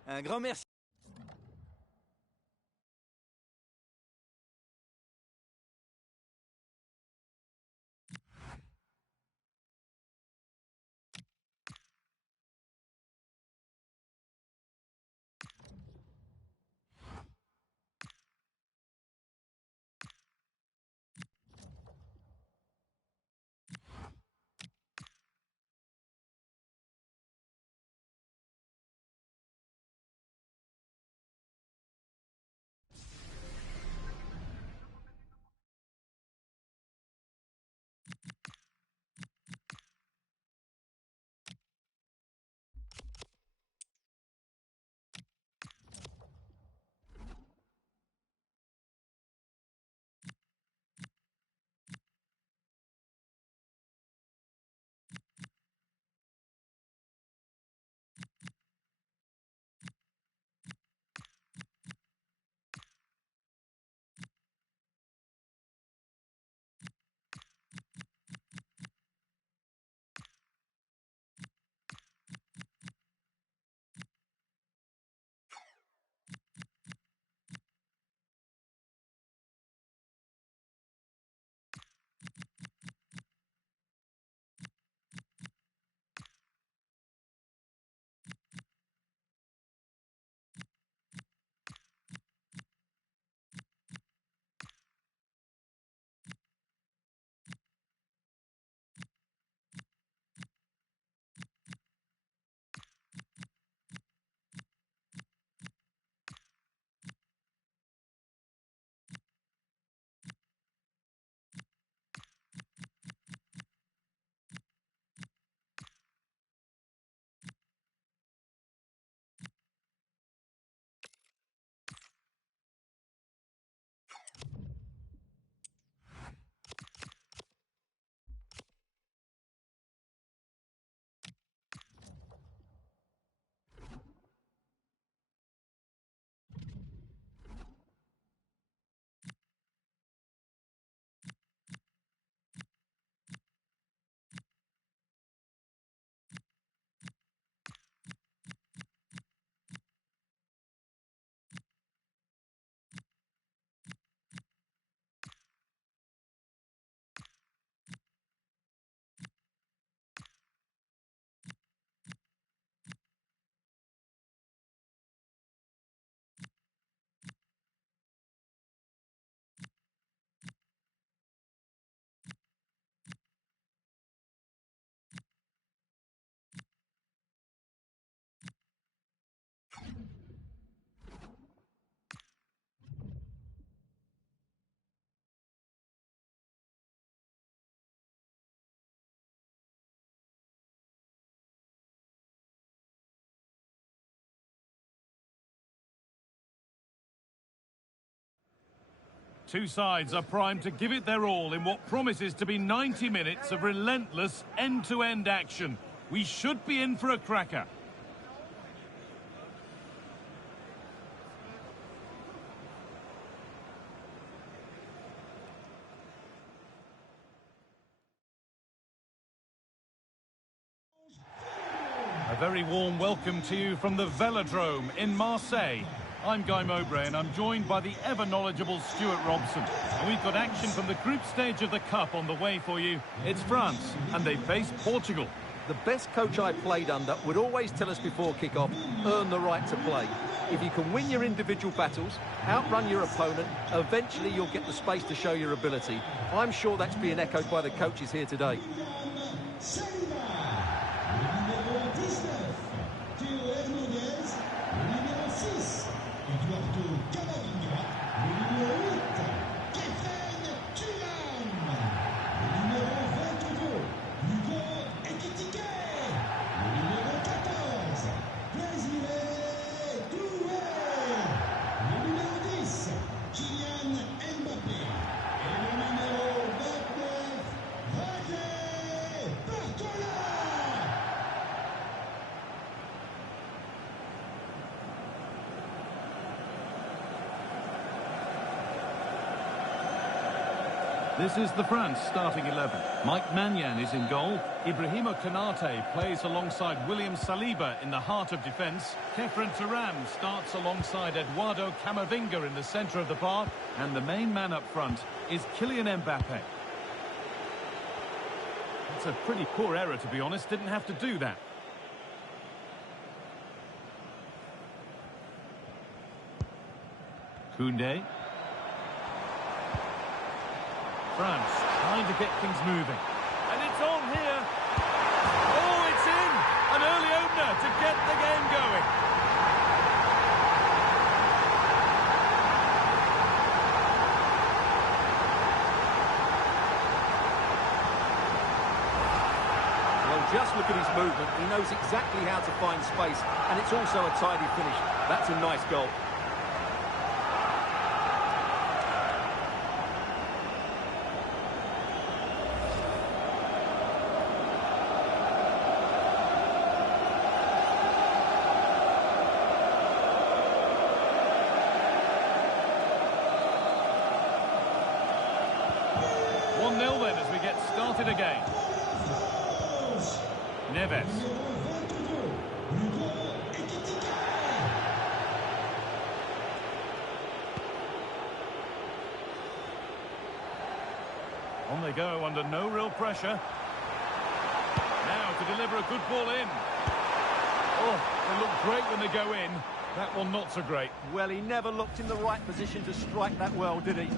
un grand merci. Two sides are primed to give it their all in what promises to be 90 minutes of relentless end-to-end action. We should be in for a cracker. A very warm welcome to you from the Velodrome in Marseille. I'm Guy Mowbray and I'm joined by the ever-knowledgeable Stuart Robson. And we've got action from the group stage of the Cup on the way for you. It's France, and they face Portugal. The best coach I played under would always tell us before kick-off, earn the right to play. If you can win your individual battles, outrun your opponent, eventually you'll get the space to show your ability. I'm sure that's being echoed by the coaches here today. This is the France starting 11. Mike Maignan is in goal. Ibrahima Konate plays alongside William Saliba in the heart of defence. Khéphren Thuram starts alongside Eduardo Camavinga in the centre of the park. And the main man up front is Kylian Mbappe. It's a pretty poor error, to be honest. Didn't have to do that. Koundé. France trying to get things moving. And it's on here. Oh, it's in! An early opener to get the game going. Well, just look at his movement. He knows exactly how to find space, and it's also a tidy finish. That's a nice goal. Then as we get started again. Neves. On they go under no real pressure. Now to deliver a good ball in. Oh, they look great when they go in. That one not so great. Well, he never looked in the right position to strike that well, did he?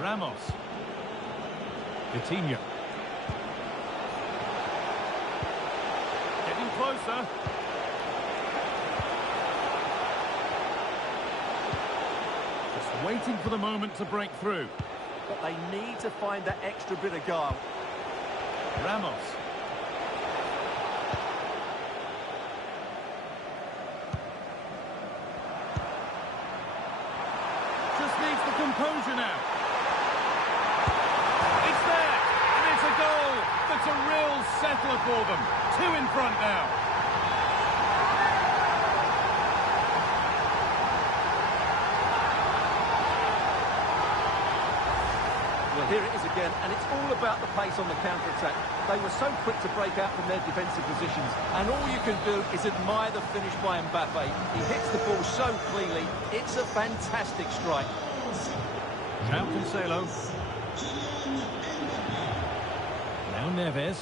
Ramos. Coutinho. Getting closer. Just waiting for the moment to break through. But they need to find that extra bit of guile. Ramos. Just needs the composure now. It's there, and it's a goal. That's a real settler for them. 2 in front now. Well, here it is again, and it's all about the pace on the counter-attack. They were so quick to break out from their defensive positions, and all you can do is admire the finish by Mbappe. He hits the ball so cleanly. It's a fantastic strike. João Cancelo. Now Neves.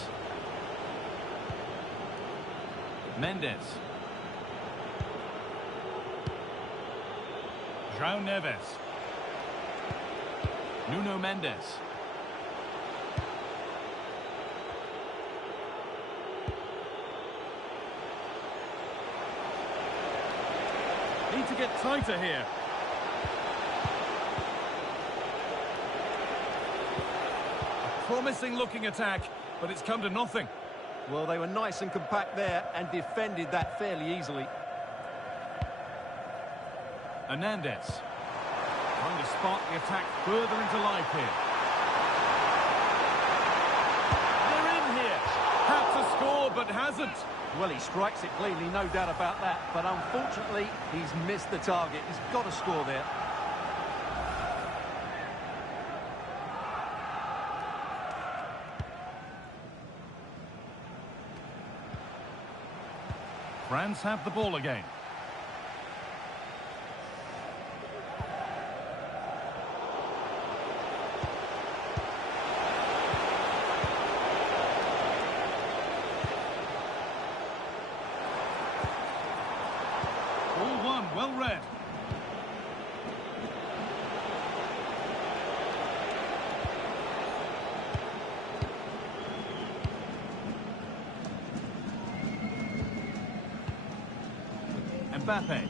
Mendes. João Neves. Nuno Mendes. Need to get tighter here. A promising looking attack, but it's come to nothing. Well, they were nice and compact there and defended that fairly easily. Hernandez. Trying to spark the attack further into life here. They're in here. Had to score, but hasn't. Well, he strikes it cleanly, no doubt about that. But unfortunately, he's missed the target. He's got to score there. France have the ball again. Well read. Mbappe.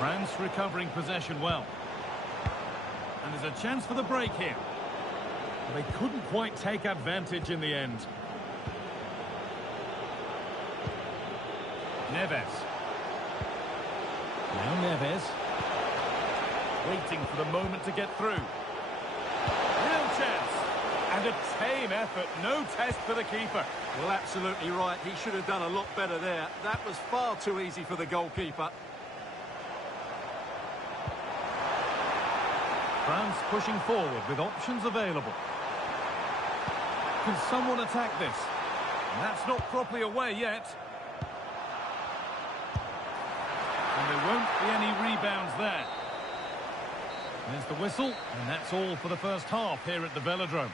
France recovering possession well. And there's a chance for the break here. They couldn't quite take advantage in the end. Neves. Now Neves. Waiting for the moment to get through. Real chance. And a tame effort. No test for the keeper. Well, absolutely right. He should have done a lot better there. That was far too easy for the goalkeeper. France pushing forward with options available. Can someone attack this? And that's not properly away yet. And there won't be any rebounds there. There's the whistle, and that's all for the first half here at the Velodrome.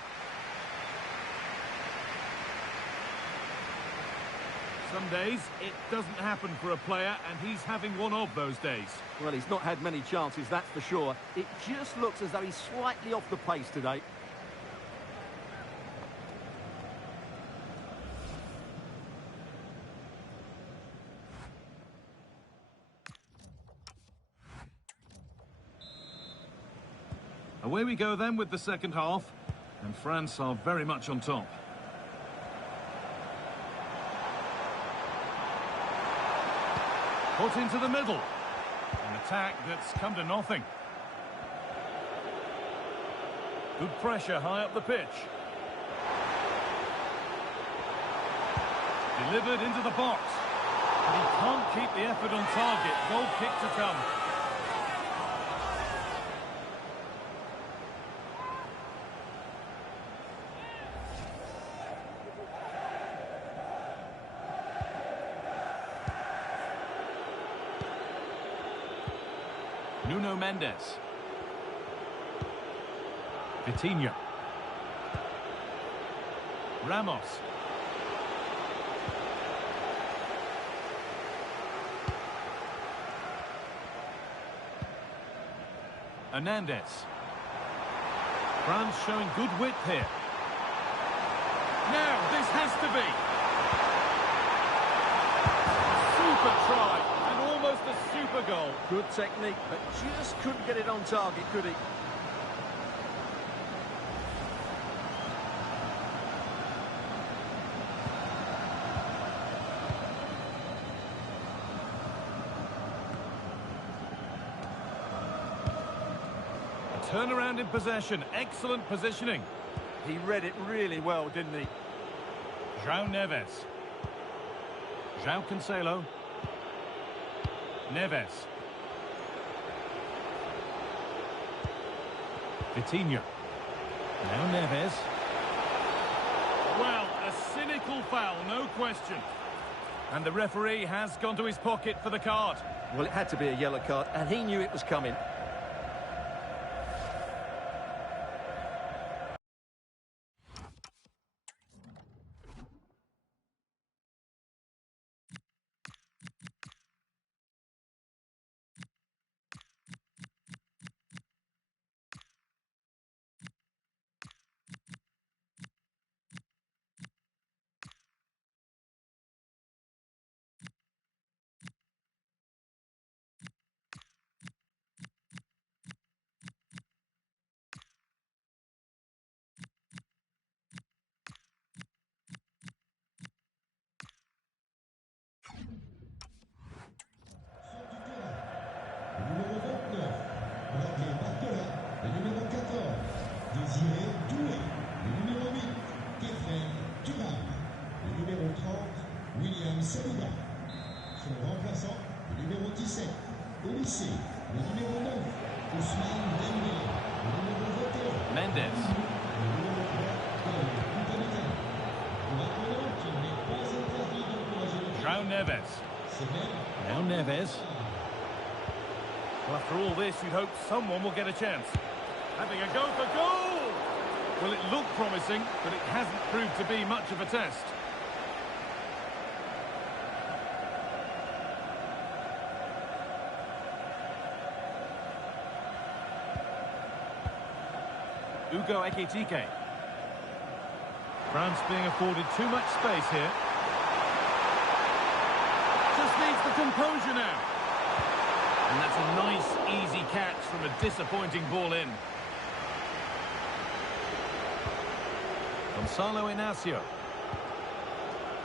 Some days, it doesn't happen for a player, and he's having one of those days. Well, he's not had many chances, that's for sure. It just looks as though he's slightly off the pace today. Away we go then with the second half, and France are very much on top. Put into the middle. An attack that's come to nothing. Good pressure high up the pitch. Delivered into the box. But he can't keep the effort on target. Goal kick to come. Mendes. Vitinha. Ramos. Hernandez. France showing good width here. Now, this has to be. Super try. Almost a super goal. Good technique, but just couldn't get it on target, could he? A turnaround in possession. Excellent positioning. He read it really well, didn't he? João Neves. João Cancelo. Neves. Vitinha. Now Neves. Well, a cynical foul, no question. And the referee has gone to his pocket for the card. Well, it had to be a yellow card, and he knew it was coming. Mendes. João Neves. Now Neves. Well, after all this, you'd hope someone will get a chance. Having a go for goal! Well, it looked promising, but it hasn't proved to be much of a test. Hugo Ekitike. France being afforded too much space here. Just needs the composure now. And that's a nice, easy catch from a disappointing ball in. Gonzalo Inacio.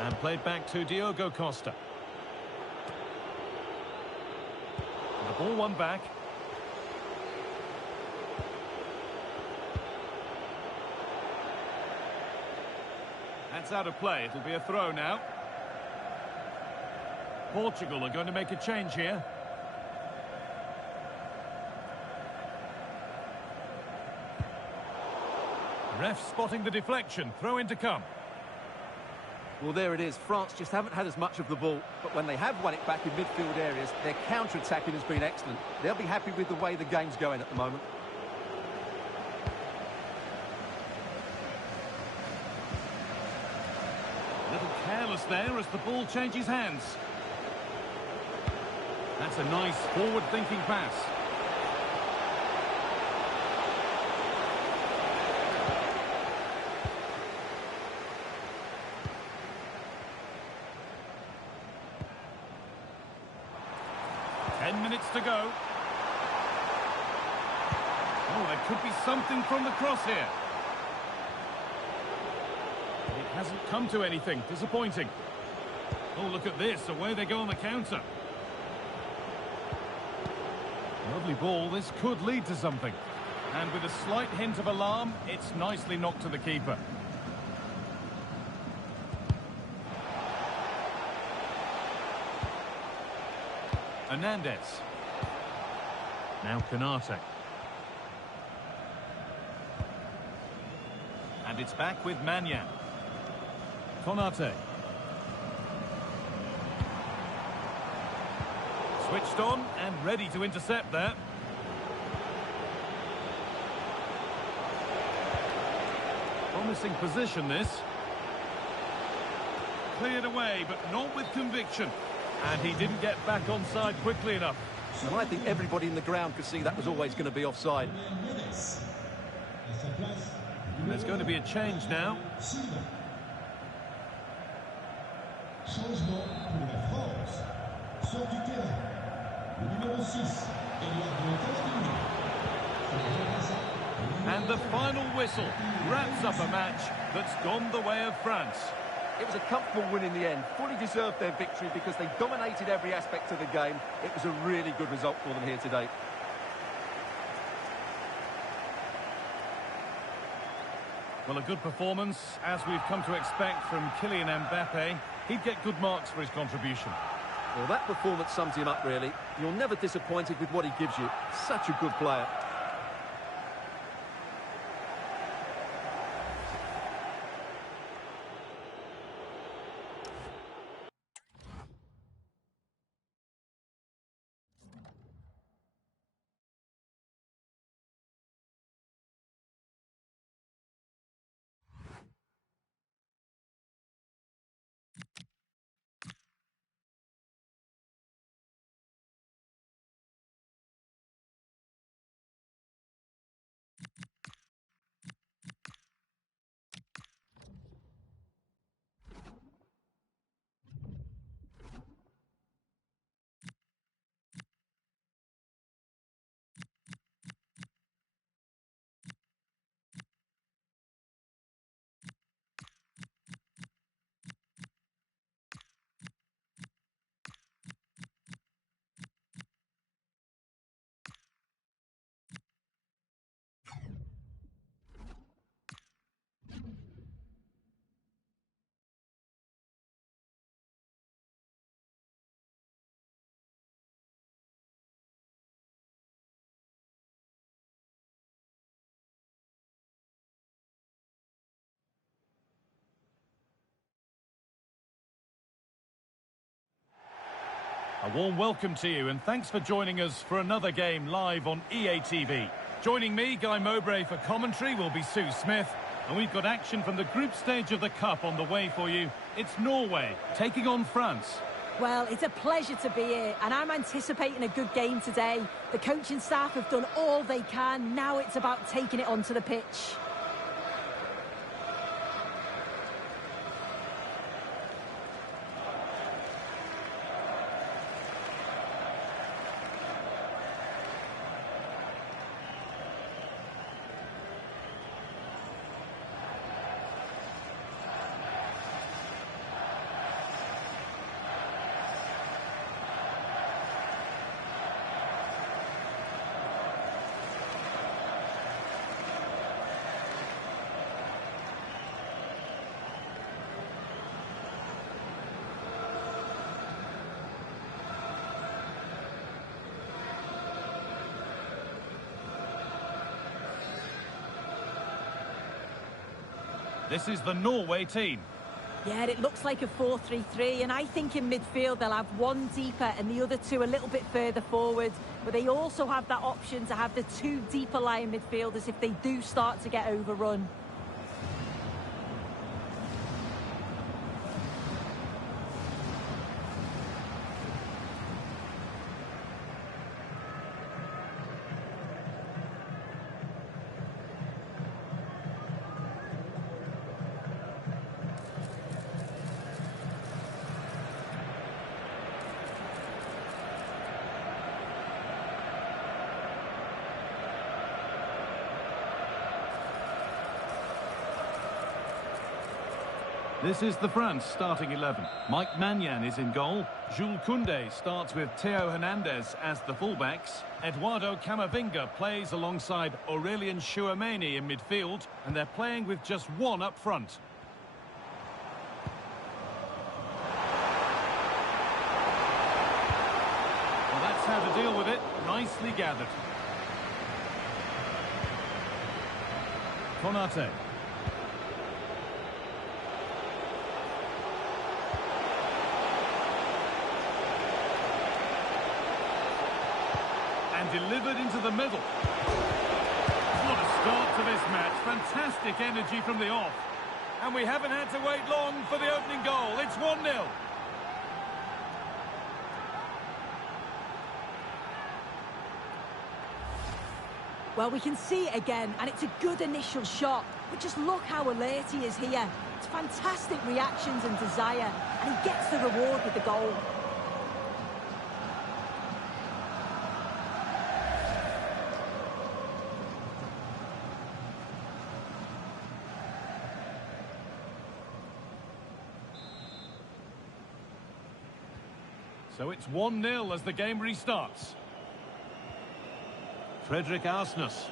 And played back to Diogo Costa. The ball won back. That's out of play. It'll be a throw now. Portugal are going to make a change here. Ref spotting the deflection. Throw in to come. Well, there it is. France just haven't had as much of the ball, but when they have won it back in midfield areas, their counter-attacking has been excellent. They'll be happy with the way the game's going at the moment. A little careless there as the ball changes hands. That's a nice forward-thinking pass. Minutes to go. Oh, there could be something from the cross here. It hasn't come to anything. Disappointing. Oh, look at this. Away they go on the counter. Lovely ball. This could lead to something. And with a slight hint of alarm, it's nicely knocked to the keeper. Hernandez. Now Canate. And it's back with Manyan. Konate. Switched on and ready to intercept there. Promising position this. Cleared away, but not with conviction. And he didn't get back onside quickly enough. And I think everybody in the ground could see that was always going to be offside. There's going to be a change now. And the final whistle wraps up a match that's gone the way of France. It was a comfortable win in the end. Fully deserved their victory because they dominated every aspect of the game. It was a really good result for them here today. Well, a good performance, as we've come to expect from Kylian Mbappe. He'd get good marks for his contribution. Well, that performance sums him up, really. You're never disappointed with what he gives you. Such a good player. A warm welcome to you, and thanks for joining us for another game live on EA TV. Joining me, Guy Mowbray, for commentary will be Sue Smith, and we've got action from the group stage of the Cup on the way for you. It's Norway taking on France. Well, it's a pleasure to be here, and I'm anticipating a good game today. The coaching staff have done all they can. Now it's about taking it onto the pitch. This is the Norway team. Yeah, it looks like a 4-3-3, and I think in midfield they'll have one deeper and the other two a little bit further forward. But they also have that option to have the two deeper lying midfielders if they do start to get overrun. This is the France starting 11. Mike Maignan is in goal. Jules Koundé starts with Theo Hernandez as the fullbacks. Eduardo Camavinga plays alongside Aurélien Chouameni in midfield, and they're playing with just one up front. Well, that's how to deal with it. Nicely gathered. Konate. And delivered into the middle. What a start to this match. Fantastic energy from the off. And we haven't had to wait long for the opening goal. It's 1-0. Well, we can see it again, and it's a good initial shot. But just look how alert he is here. It's fantastic reactions and desire, and he gets the reward with the goal. So it's 1-0 as the game restarts. Frederick Arsnes.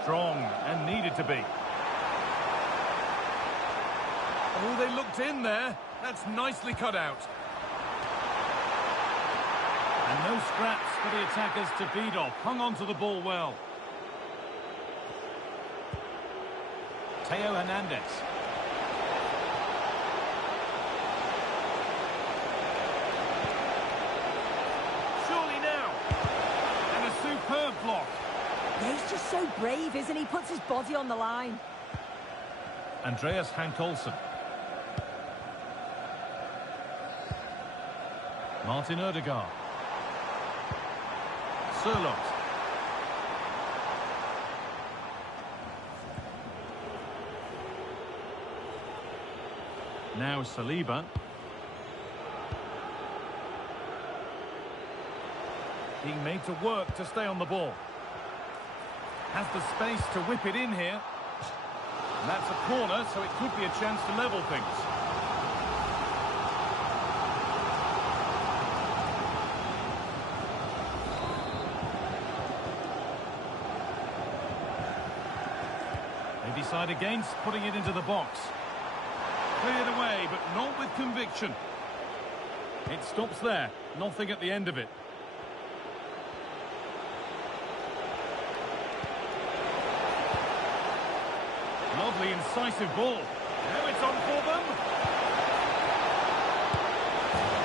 Strong and needed to be. Oh, they looked in there. That's nicely cut out. And no scraps for the attackers to beat off. Hung on to the ball well. Theo Hernandez. Superb block. Yeah, he's just so brave, isn't he? He puts his body on the line. Andreas Hank-Olsen. Martin Ødegaard. Sørloth. Now Saliba. Being made to work to stay on the ball. Has the space to whip it in here. And that's a corner, so it could be a chance to level things. They decide against putting it into the box. Cleared away, but not with conviction. It stops there. Nothing at the end of it. Lovely, incisive ball. Now it's on for them.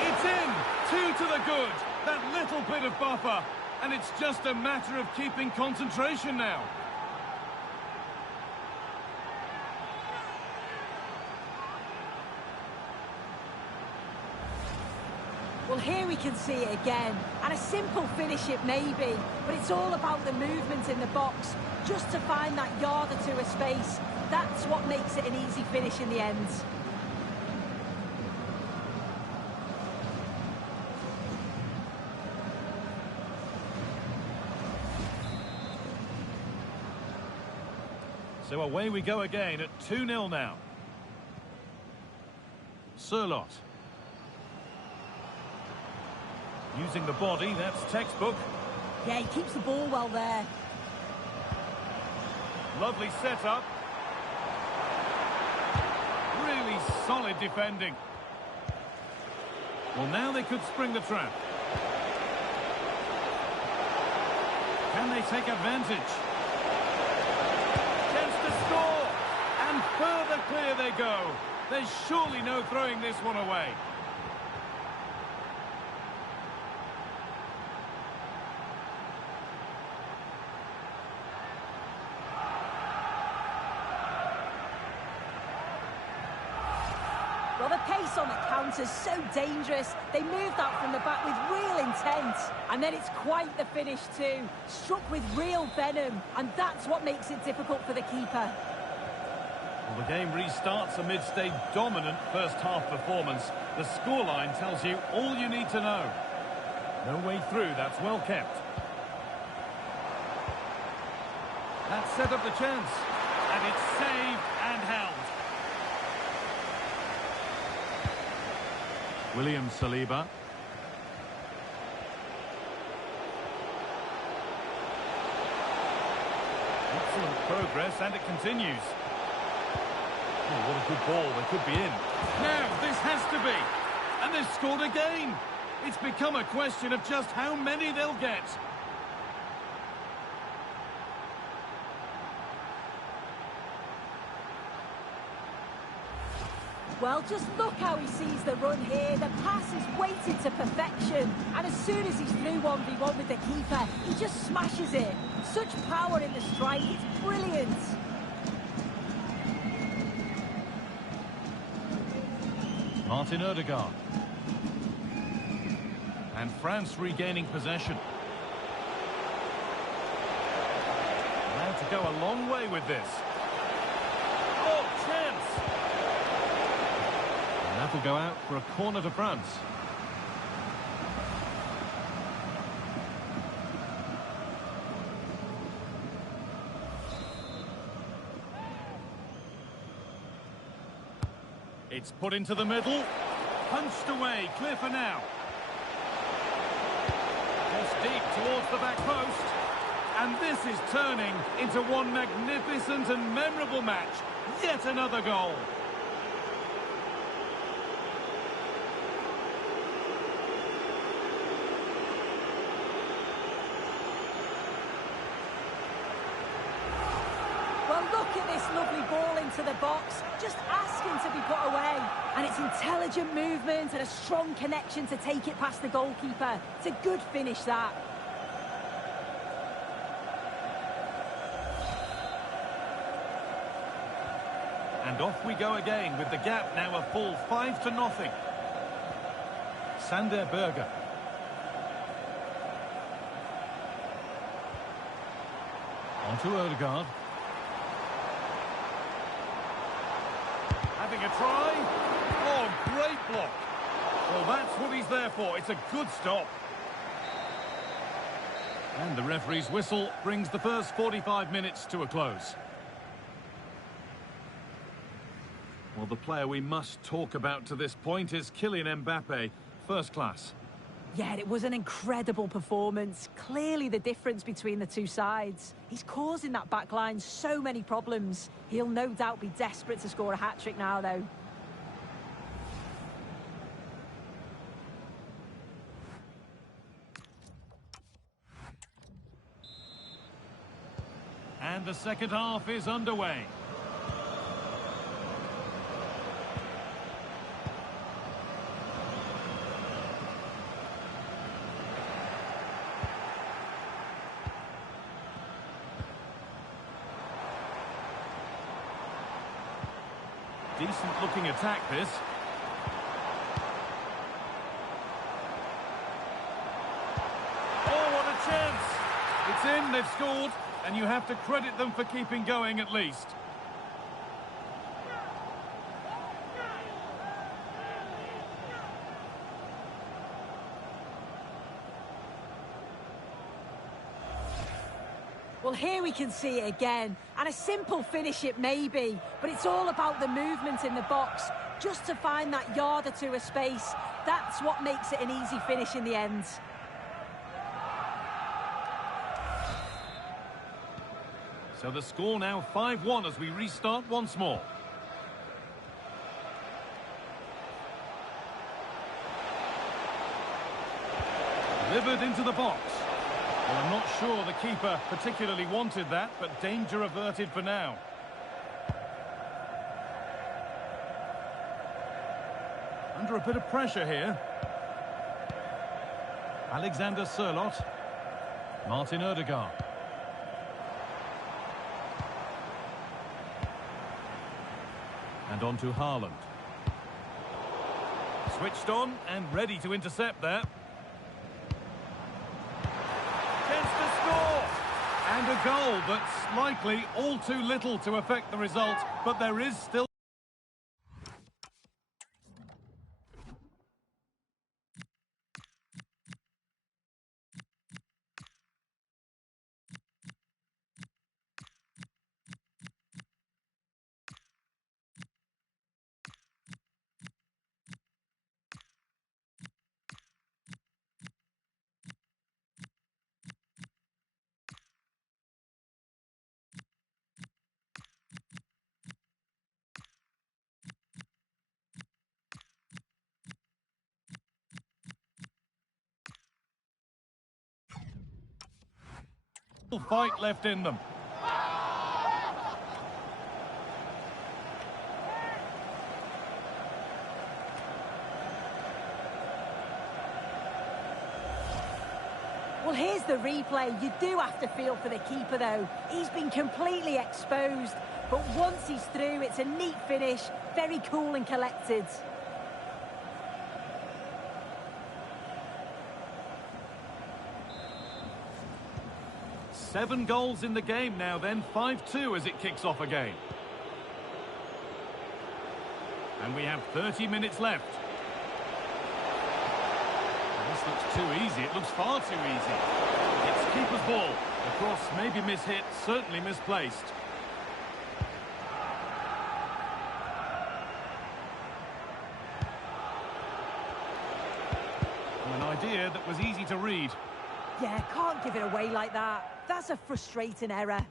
It's in. 2 to the good. That little bit of buffer. And it's just a matter of keeping concentration now. Well, here we can see it again. And a simple finish it may be, but it's all about the movement in the box. Just to find that yard or two of space. That's what makes it an easy finish in the end. So away we go again at 2-0 now. Sørloth. Using the body, that's textbook. Yeah, he keeps the ball well there. Lovely setup. Really solid defending. Well, now they could spring the trap. Can they take advantage? Can Further clear they go. There's surely no throwing this one away. Well, the pace on the counter's so dangerous. They moved out from the back with real intent. And then it's quite the finish too. Struck with real venom. And that's what makes it difficult for the keeper. Well, the game restarts amidst a dominant first-half performance. The scoreline tells you all you need to know. No way through, that's well kept. That set up the chance. And it's saved and held. William Saliba. Excellent progress, and it continues. Oh, what a good ball. They could be in. Now, this has to be. And they've scored again. It's become a question of just how many they'll get. Well, just look how he sees the run here. The pass is weighted to perfection. And as soon as he's through 1v1 with the keeper, he just smashes it. Such power in the strike. It's brilliant. Martin Odegaard. And France regaining possession. Now to go a long way with this. Oh, chance! And that'll go out for a corner to France. It's put into the middle. Punched away, clear for now. Just deep towards the back post. And this is turning into one magnificent and memorable match. Yet another goal. Well, look at this lovely ball into the box, just asking to be put away. And it's intelligent movement and a strong connection to take it past the goalkeeper. It's a good finish, that. And off we go again with the gap now a full 5-0. Sander Berger. On to Odegaard. Having a try. Oh, great block. Well, that's what he's there for. It's a good stop. And the referee's whistle brings the first 45 minutes to a close. Well, the player we must talk about to this point is Kylian Mbappe. First class. Yeah, it was an incredible performance. Clearly the difference between the two sides. He's causing that back line so many problems. He'll no doubt be desperate to score a hat-trick now, though. And the second half is underway. Decent looking attack, this. Oh, what a chance! It's in, they've scored, and you have to credit them for keeping going at least. Well, here we can see it again, and a simple finish it may be, but it's all about the movement in the box, just to find that yard or two of space. That's what makes it an easy finish in the end. So the score now 5-1 as we restart once more. Delivered into the box. Well, I'm not sure the keeper particularly wanted that, but danger averted for now. under a bit of pressure here. Alexander Sørloth. Martin Ødegaard. And on to Haaland. Switched on and ready to intercept there. Chance to score! And a goal that's likely all too little to affect the result, but there is still... fight left in them. Well, here's the replay. You do have to feel for the keeper, though. He's been completely exposed, but once he's through, it's a neat finish, very cool and collected. Seven goals in the game now then, 5-2 as it kicks off again. And we have 30 minutes left. This looks too easy, it looks far too easy. It's keeper's ball. The cross may be mishit, certainly misplaced. An idea that was easy to read. Yeah, can't give it away like that. That's a frustrating error.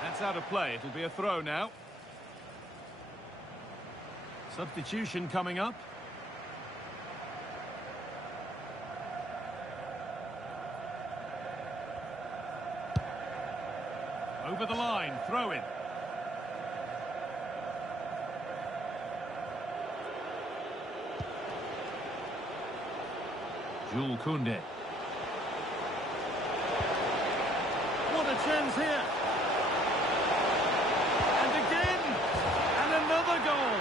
That's out of play. It'll be a throw now. Substitution coming up. Over the line, throw in. Jules Koundé. What a chance here. And again. And another goal.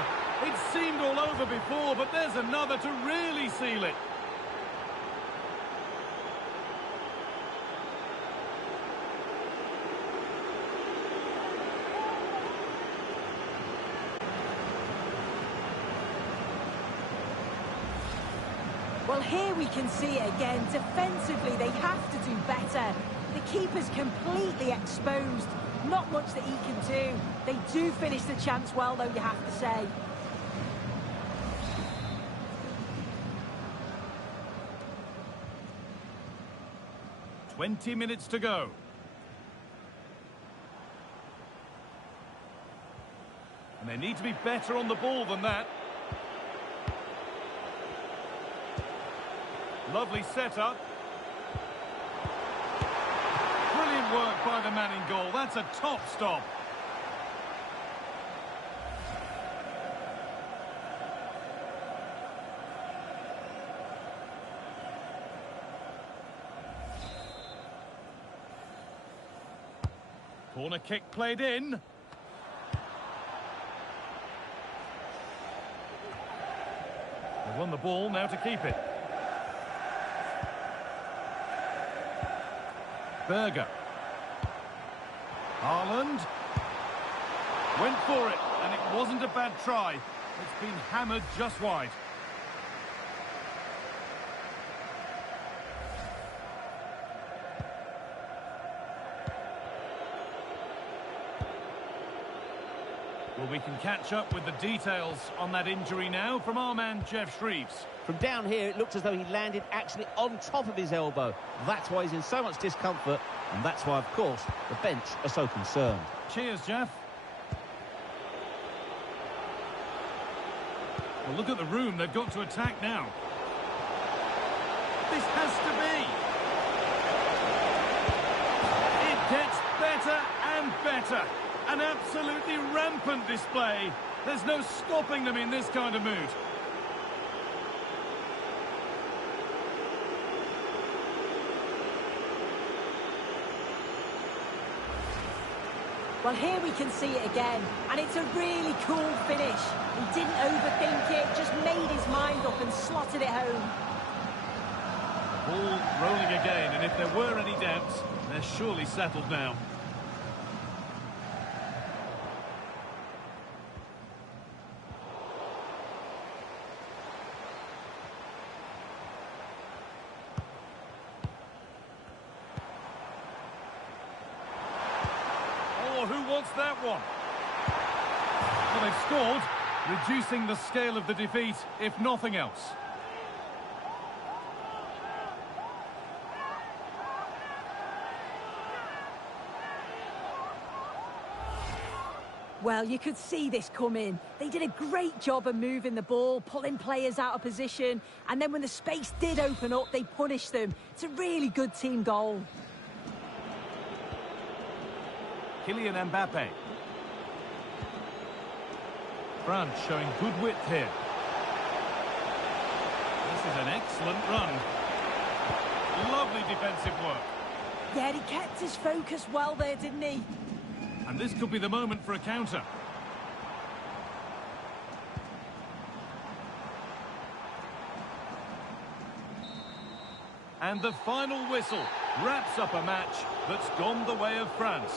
It seemed all over before, but there's another to really seal it. Well, here we can see it again. Defensively, they have to do better. The keeper's completely exposed. Not much that he can do. They do finish the chance well, though, you have to say. "20 minutes to go. And they need to be better on the ball than that. Lovely setup. Brilliant work by the man in goal. That's a top stop. Corner kick played in. They won the ball, now to keep it. Berger. Haaland. Went for it, and it wasn't a bad try. It's been hammered just wide. Well, we can catch up with the details on that injury now from our man Jeff Shreves. From down here, it looked as though he landed actually on top of his elbow. That's why he's in so much discomfort, and that's why, of course, the bench are so concerned. Cheers, Jeff. Well, look at the room they've got to attack now. This has to be. It gets better and better. An absolutely rampant display. There's no stopping them in this kind of mood. Well, here we can see it again, and it's a really cool finish. He didn't overthink it, just made his mind up and slotted it home. Ball rolling again, and if there were any doubts, they're surely settled now. Who wants that one? Well, they've scored, reducing the scale of the defeat, if nothing else. Well, you could see this coming. They did a great job of moving the ball, pulling players out of position, and then when the space did open up, they punished them. It's a really good team goal. Kylian Mbappe. France showing good width here. This is an excellent run. Lovely defensive work. Yeah, he kept his focus well there, didn't he? And this could be the moment for a counter. And the final whistle wraps up a match that's gone the way of France.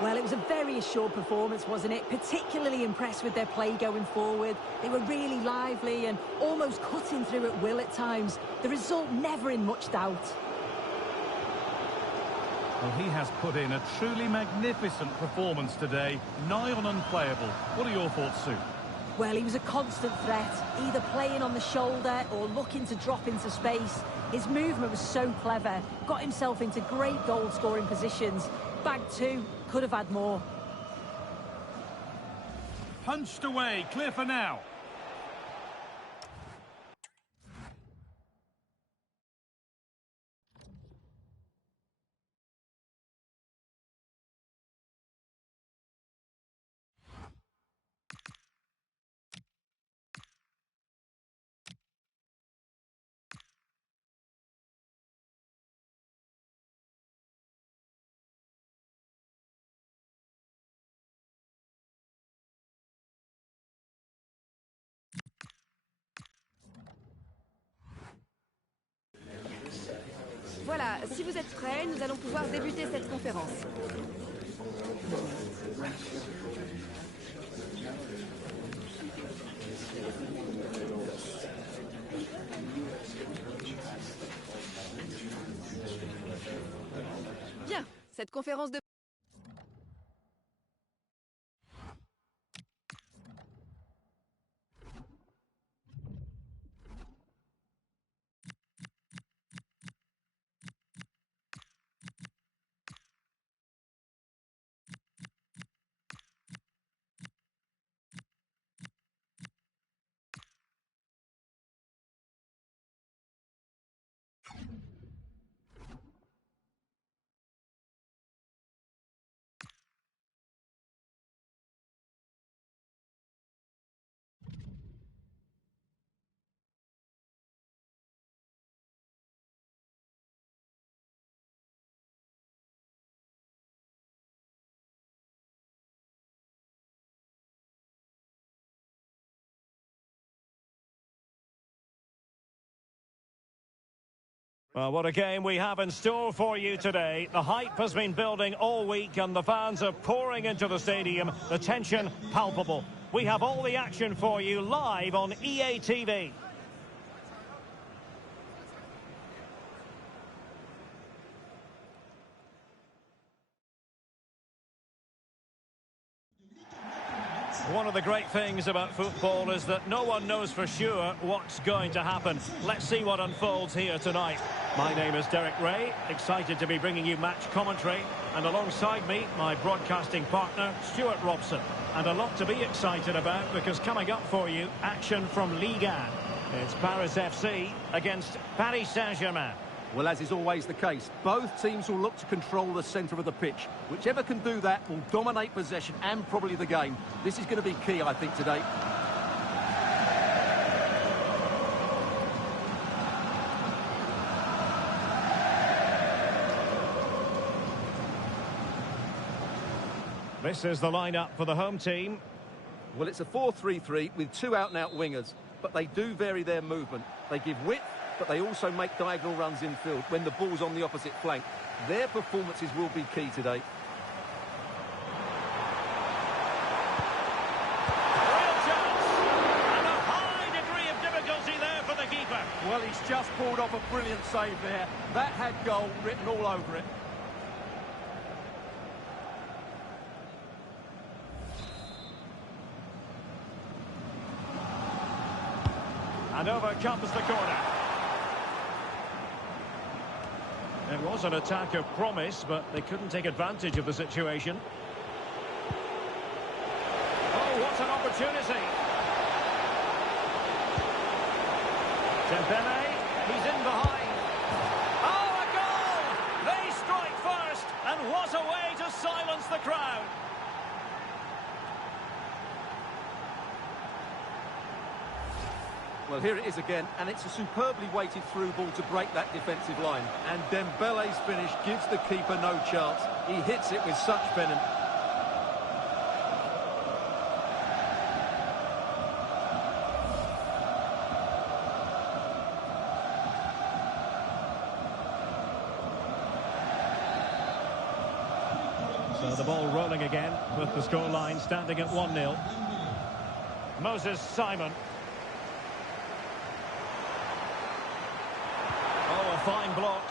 Well, it was a very assured performance, wasn't it? Particularly impressed with their play going forward. They were really lively and almost cutting through at will at times. The result never in much doubt. Well, he has put in a truly magnificent performance today, nigh on unplayable. What are your thoughts, Sue? Well, he was a constant threat, either playing on the shoulder or looking to drop into space. His movement was so clever, got himself into great goal-scoring positions. Bagged two, could have had more. Punched away, clear for now. Voilà, si vous êtes prêts, nous allons pouvoir débuter cette conférence. Bien, cette conférence de... Well, what a game we have in store for you today. The hype has been building all week and the fans are pouring into the stadium. The tension palpable. We have all the action for you live on EA TV. One of the great things about football is that no one knows for sure what's going to happen. Let's see what unfolds here tonight. My name is Derek Ray, excited to be bringing you match commentary. And alongside me, my broadcasting partner, Stuart Robson. And a lot to be excited about because coming up for you, action from Liga. It's Paris FC against Paris Saint-Germain. Well, as is always the case, both teams will look to control the centre of the pitch. Whichever can do that will dominate possession and probably the game. This is going to be key, I think, today. This is the lineup for the home team. Well, it's a 4-3-3 with two out-and-out wingers, but they do vary their movement. They give width, but they also make diagonal runs infield when the ball's on the opposite flank. Their performances will be key today. Real chance! And a high degree of difficulty there for the keeper. Well, he's just pulled off a brilliant save there. That had goal written all over it. And over comes the corner. It was an attack of promise, but they couldn't take advantage of the situation. Oh, what an opportunity! Dembele, he's in behind. Oh, a goal! They strike first, and what a way to silence the crowd! Well, here it is again, and it's a superbly weighted through ball to break that defensive line. And Dembele's finish gives the keeper no chance. He hits it with such venom. So the ball rolling again, with the scoreline standing at 1-0. Moses Simon. Oh, a fine block.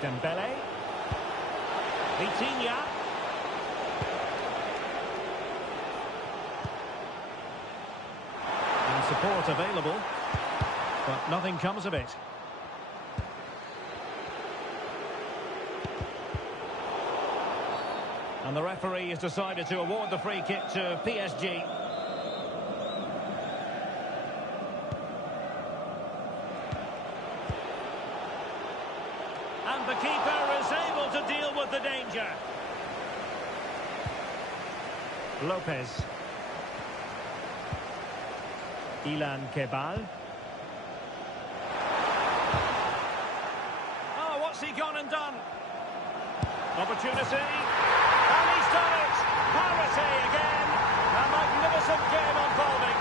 Dembele. Vitinha. And support available, but nothing comes of it. And the referee has decided to award the free kick to PSG. And the keeper is able to deal with the danger. Lopez. Ilan Kebal. Oh, what's he gone and done? Opportunity. And he's done it! Parity again! A magnificent game unfolding.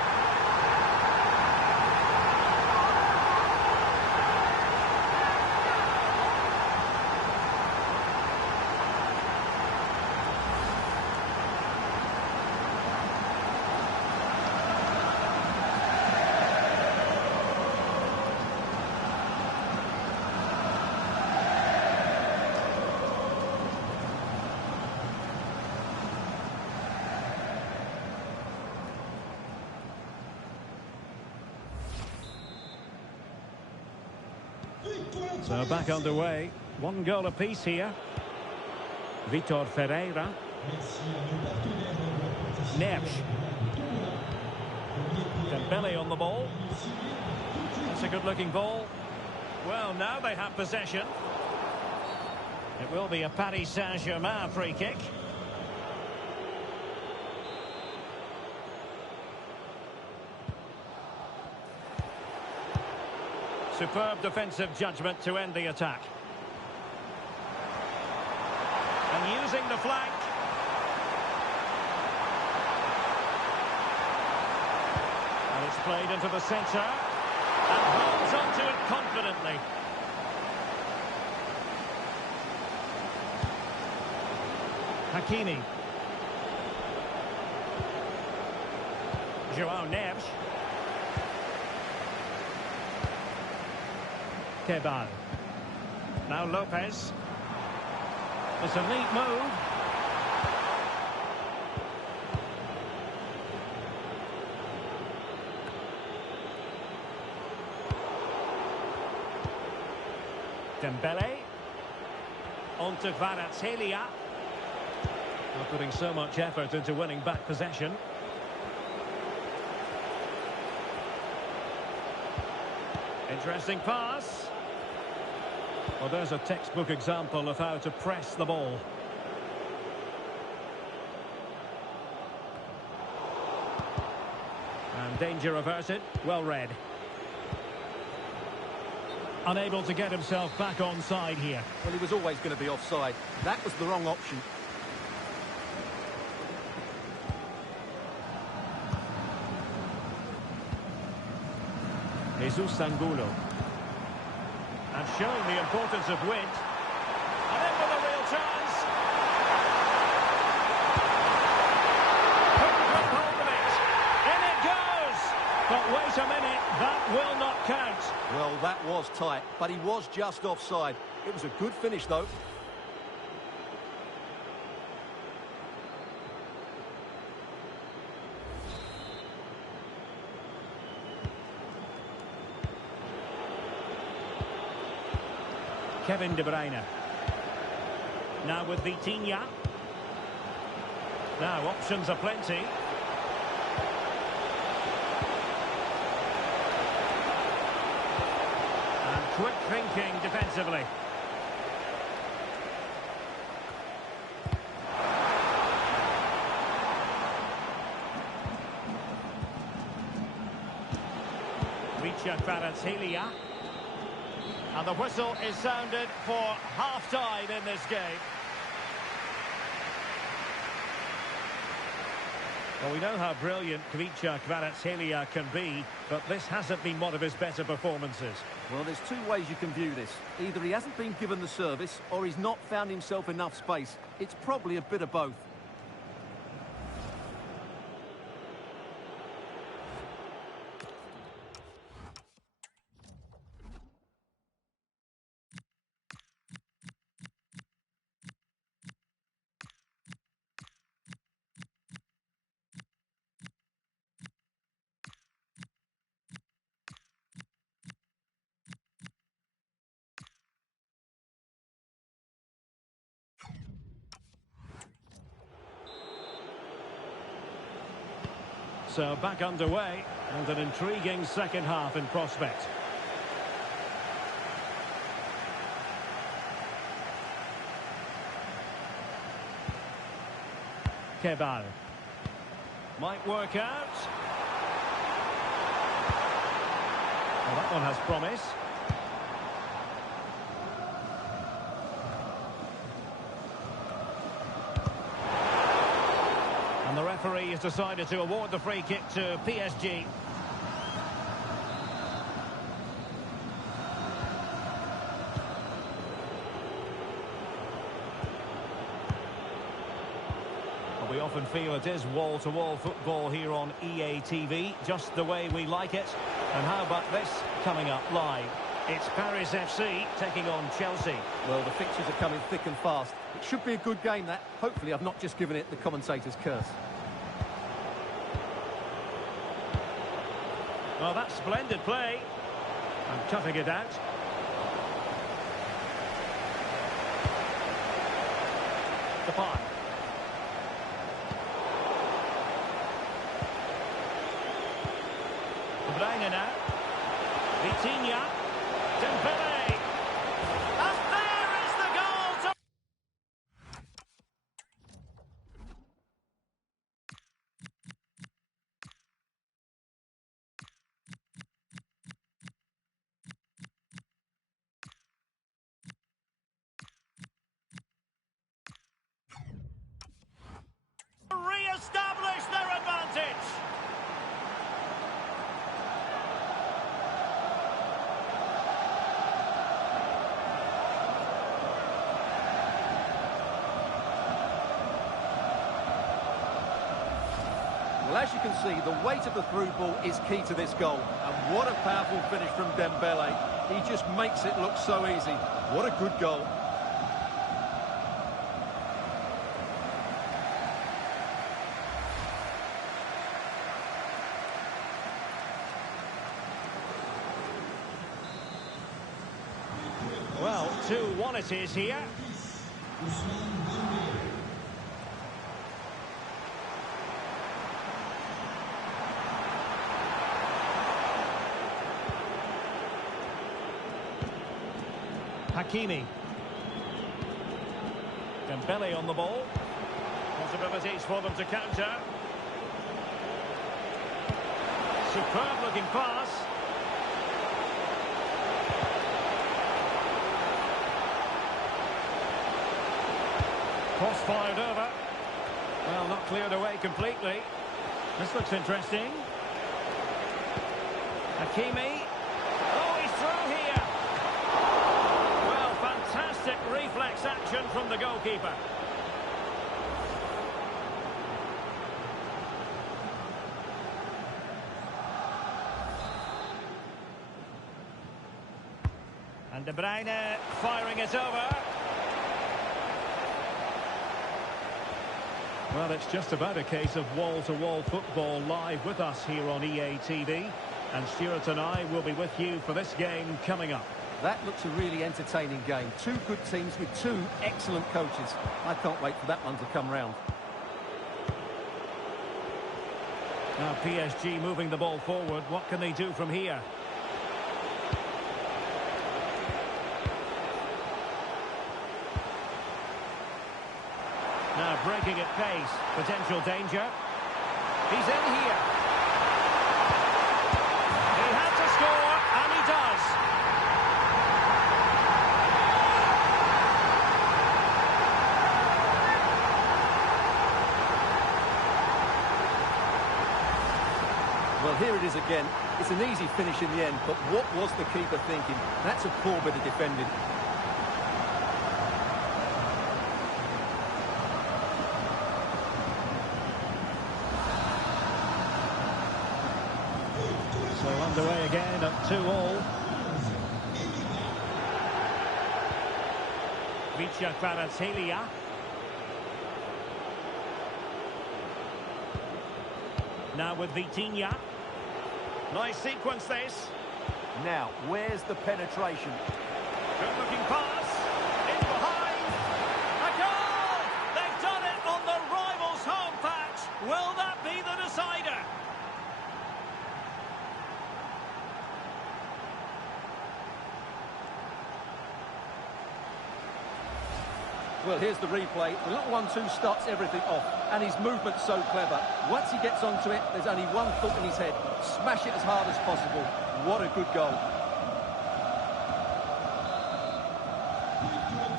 So back underway. One goal apiece here. Vitor Ferreira. Neves. Dembele on the ball. That's a good-looking ball. Well, now they have possession. It will be a Paris Saint-Germain free kick. Superb defensive judgment to end the attack. And using the flank. And it's played into the centre. And holds onto it confidently. Hakimi. João Neves. Kebal. Now Lopez. It's a neat move. Dembele. On to Kvaratskhelia. Not putting so much effort into winning back possession. Interesting pass. Well, there's a textbook example of how to press the ball. And danger averted. Well read. Unable to get himself back onside here. Well, he was always going to be offside. That was the wrong option. Jesus Angulo. And showing the importance of wind. And in with a real chance. Couldn't grip hold of it. In it goes. But wait a minute, that will not count. Well, that was tight, but he was just offside. It was a good finish, though. Kevin De Bruyne. Now with Vitinha. Now options are plenty. And quick thinking defensively. Richard Kvaratskhelia. And the whistle is sounded for half-time in this game. Well, we know how brilliant Richard Kvaratskhelia can be, but this hasn't been one of his better performances. Well, there's two ways you can view this. Either he hasn't been given the service, or he's not found himself enough space. It's probably a bit of both. So back underway, and an intriguing second half in prospect. Kebal. Might work out. Well, that one has promise. And the referee has decided to award the free kick to PSG. Well, we often feel it is wall-to-wall football here on EA TV, just the way we like it. And how about this coming up live? It's Paris FC taking on Chelsea. Well, the fixtures are coming thick and fast. It should be a good game, that. Hopefully I've not just given it the commentator's curse. Well, that's splendid play. And cutting it out. Depay. De Bruyne now. Vitinha. Dembele. And there is the goal! Re-establish their advantage. Well, as you can see, the weight of the through ball is key to this goal. And what a powerful finish from Dembele. He just makes it look so easy. What a good goal. Well, 2-1 it is here. Hakimi. Dembele on the ball. Possibilities for them to counter. Superb looking pass. Cross fired over. Well, not cleared away completely. This looks interesting. Hakimi. Oh, he's through here. Well, fantastic reflex action from the goalkeeper. And De Bruyne firing it over. Well, it's just about a case of wall-to-wall football live with us here on EA TV. And Stuart and I will be with you for this game coming up. That looks a really entertaining game. Two good teams with two excellent coaches. I can't wait for that one to come round. Now PSG moving the ball forward. What can they do from here? Now breaking at pace. Potential danger. He's in here. He had to score, and he does. Well, here it is again. It's an easy finish in the end, but what was the keeper thinking? That's a poor bit of defending. So underway again at 2-2. Vicha Kvaratskhelia. Now with Vitinha. Nice sequence this. Now, where's the penetration? Good looking pass. In behind. A goal! They've done it on the rivals' home patch. Will that be the decider? Well, here's the replay. The little 1-2 starts everything off, and his movement's so clever. Once he gets onto it, there's only one thought in his head. Smash it as hard as possible. What a good goal.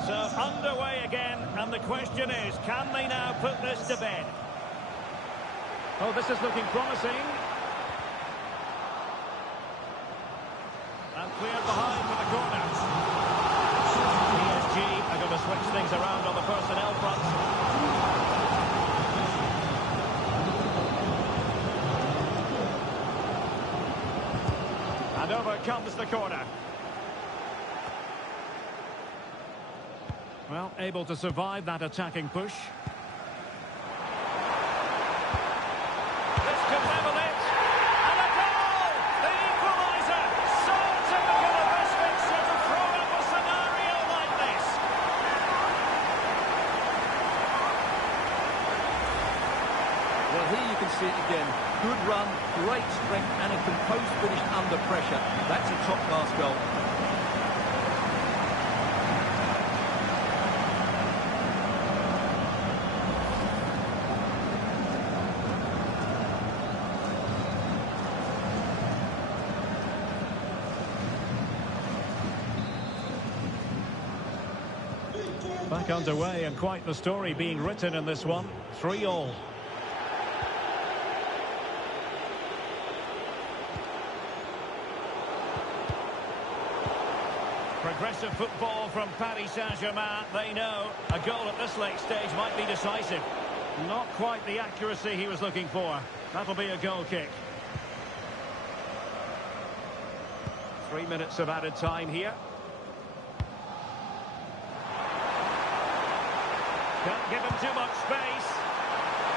So underway again, and the question is, can they now put this to bed? Oh, this is looking promising. And cleared behind for the corner. PSG are going to switch things around on the personnel front. And over comes the corner. Well, able to survive that attacking push. This could level it. And a goal! The equaliser! So typical of this fixture to throw up a scenario like this. Well, here you can see it again. Good run, great strength, and a composed finish under pressure. That's a top-class goal. Back underway, and quite the story being written in this one. 3-3. Progressive football from Paris Saint-Germain. They know a goal at this late stage might be decisive. Not quite the accuracy he was looking for. That'll be a goal kick. 3 minutes of added time here. Can't give him too much space.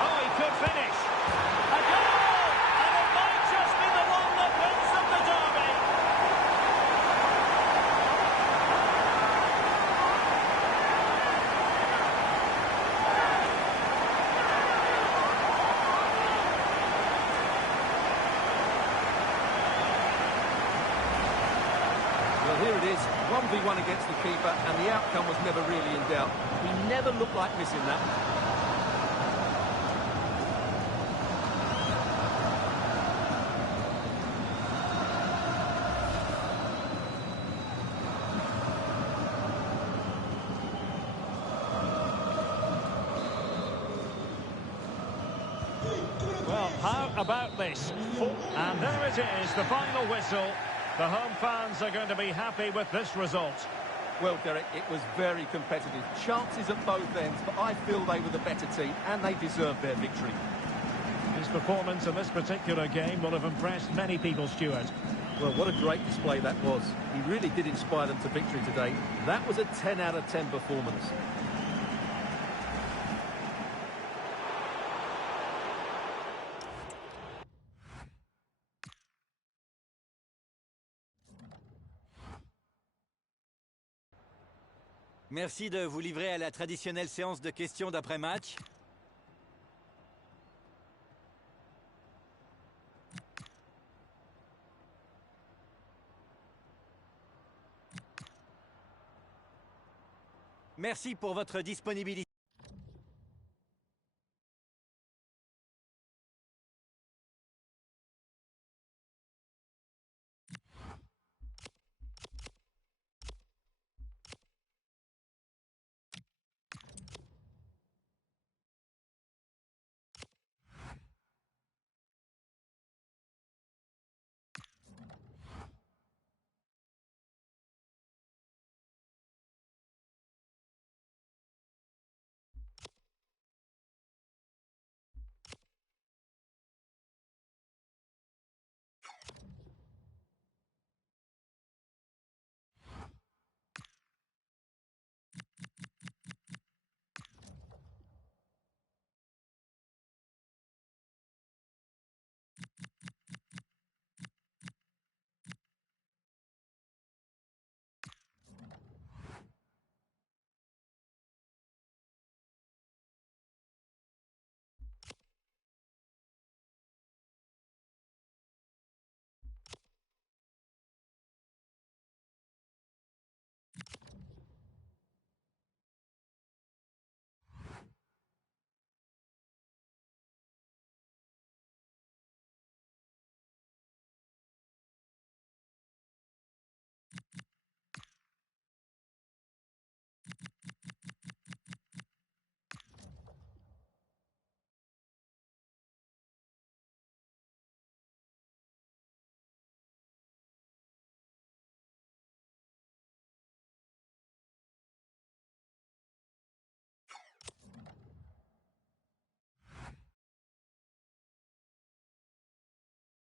Oh, he could finish. A goal! And it might just be the one that wins them the derby. Here it is, 1v1 against the keeper, and the outcome was never really in doubt. He never looked like missing that. Well, how about this? And there it is, the final whistle. The home fans are going to be happy with this result. Well, Derek, it was very competitive. Chances at both ends, but I feel they were the better team, and they deserved their victory. His performance in this particular game will have impressed many people, Stuart. Well, what a great display that was. He really did inspire them to victory today. That was a 10 out of 10 performance. Merci de vous livrer à la traditionnelle séance de questions d'après-match. Merci pour votre disponibilité.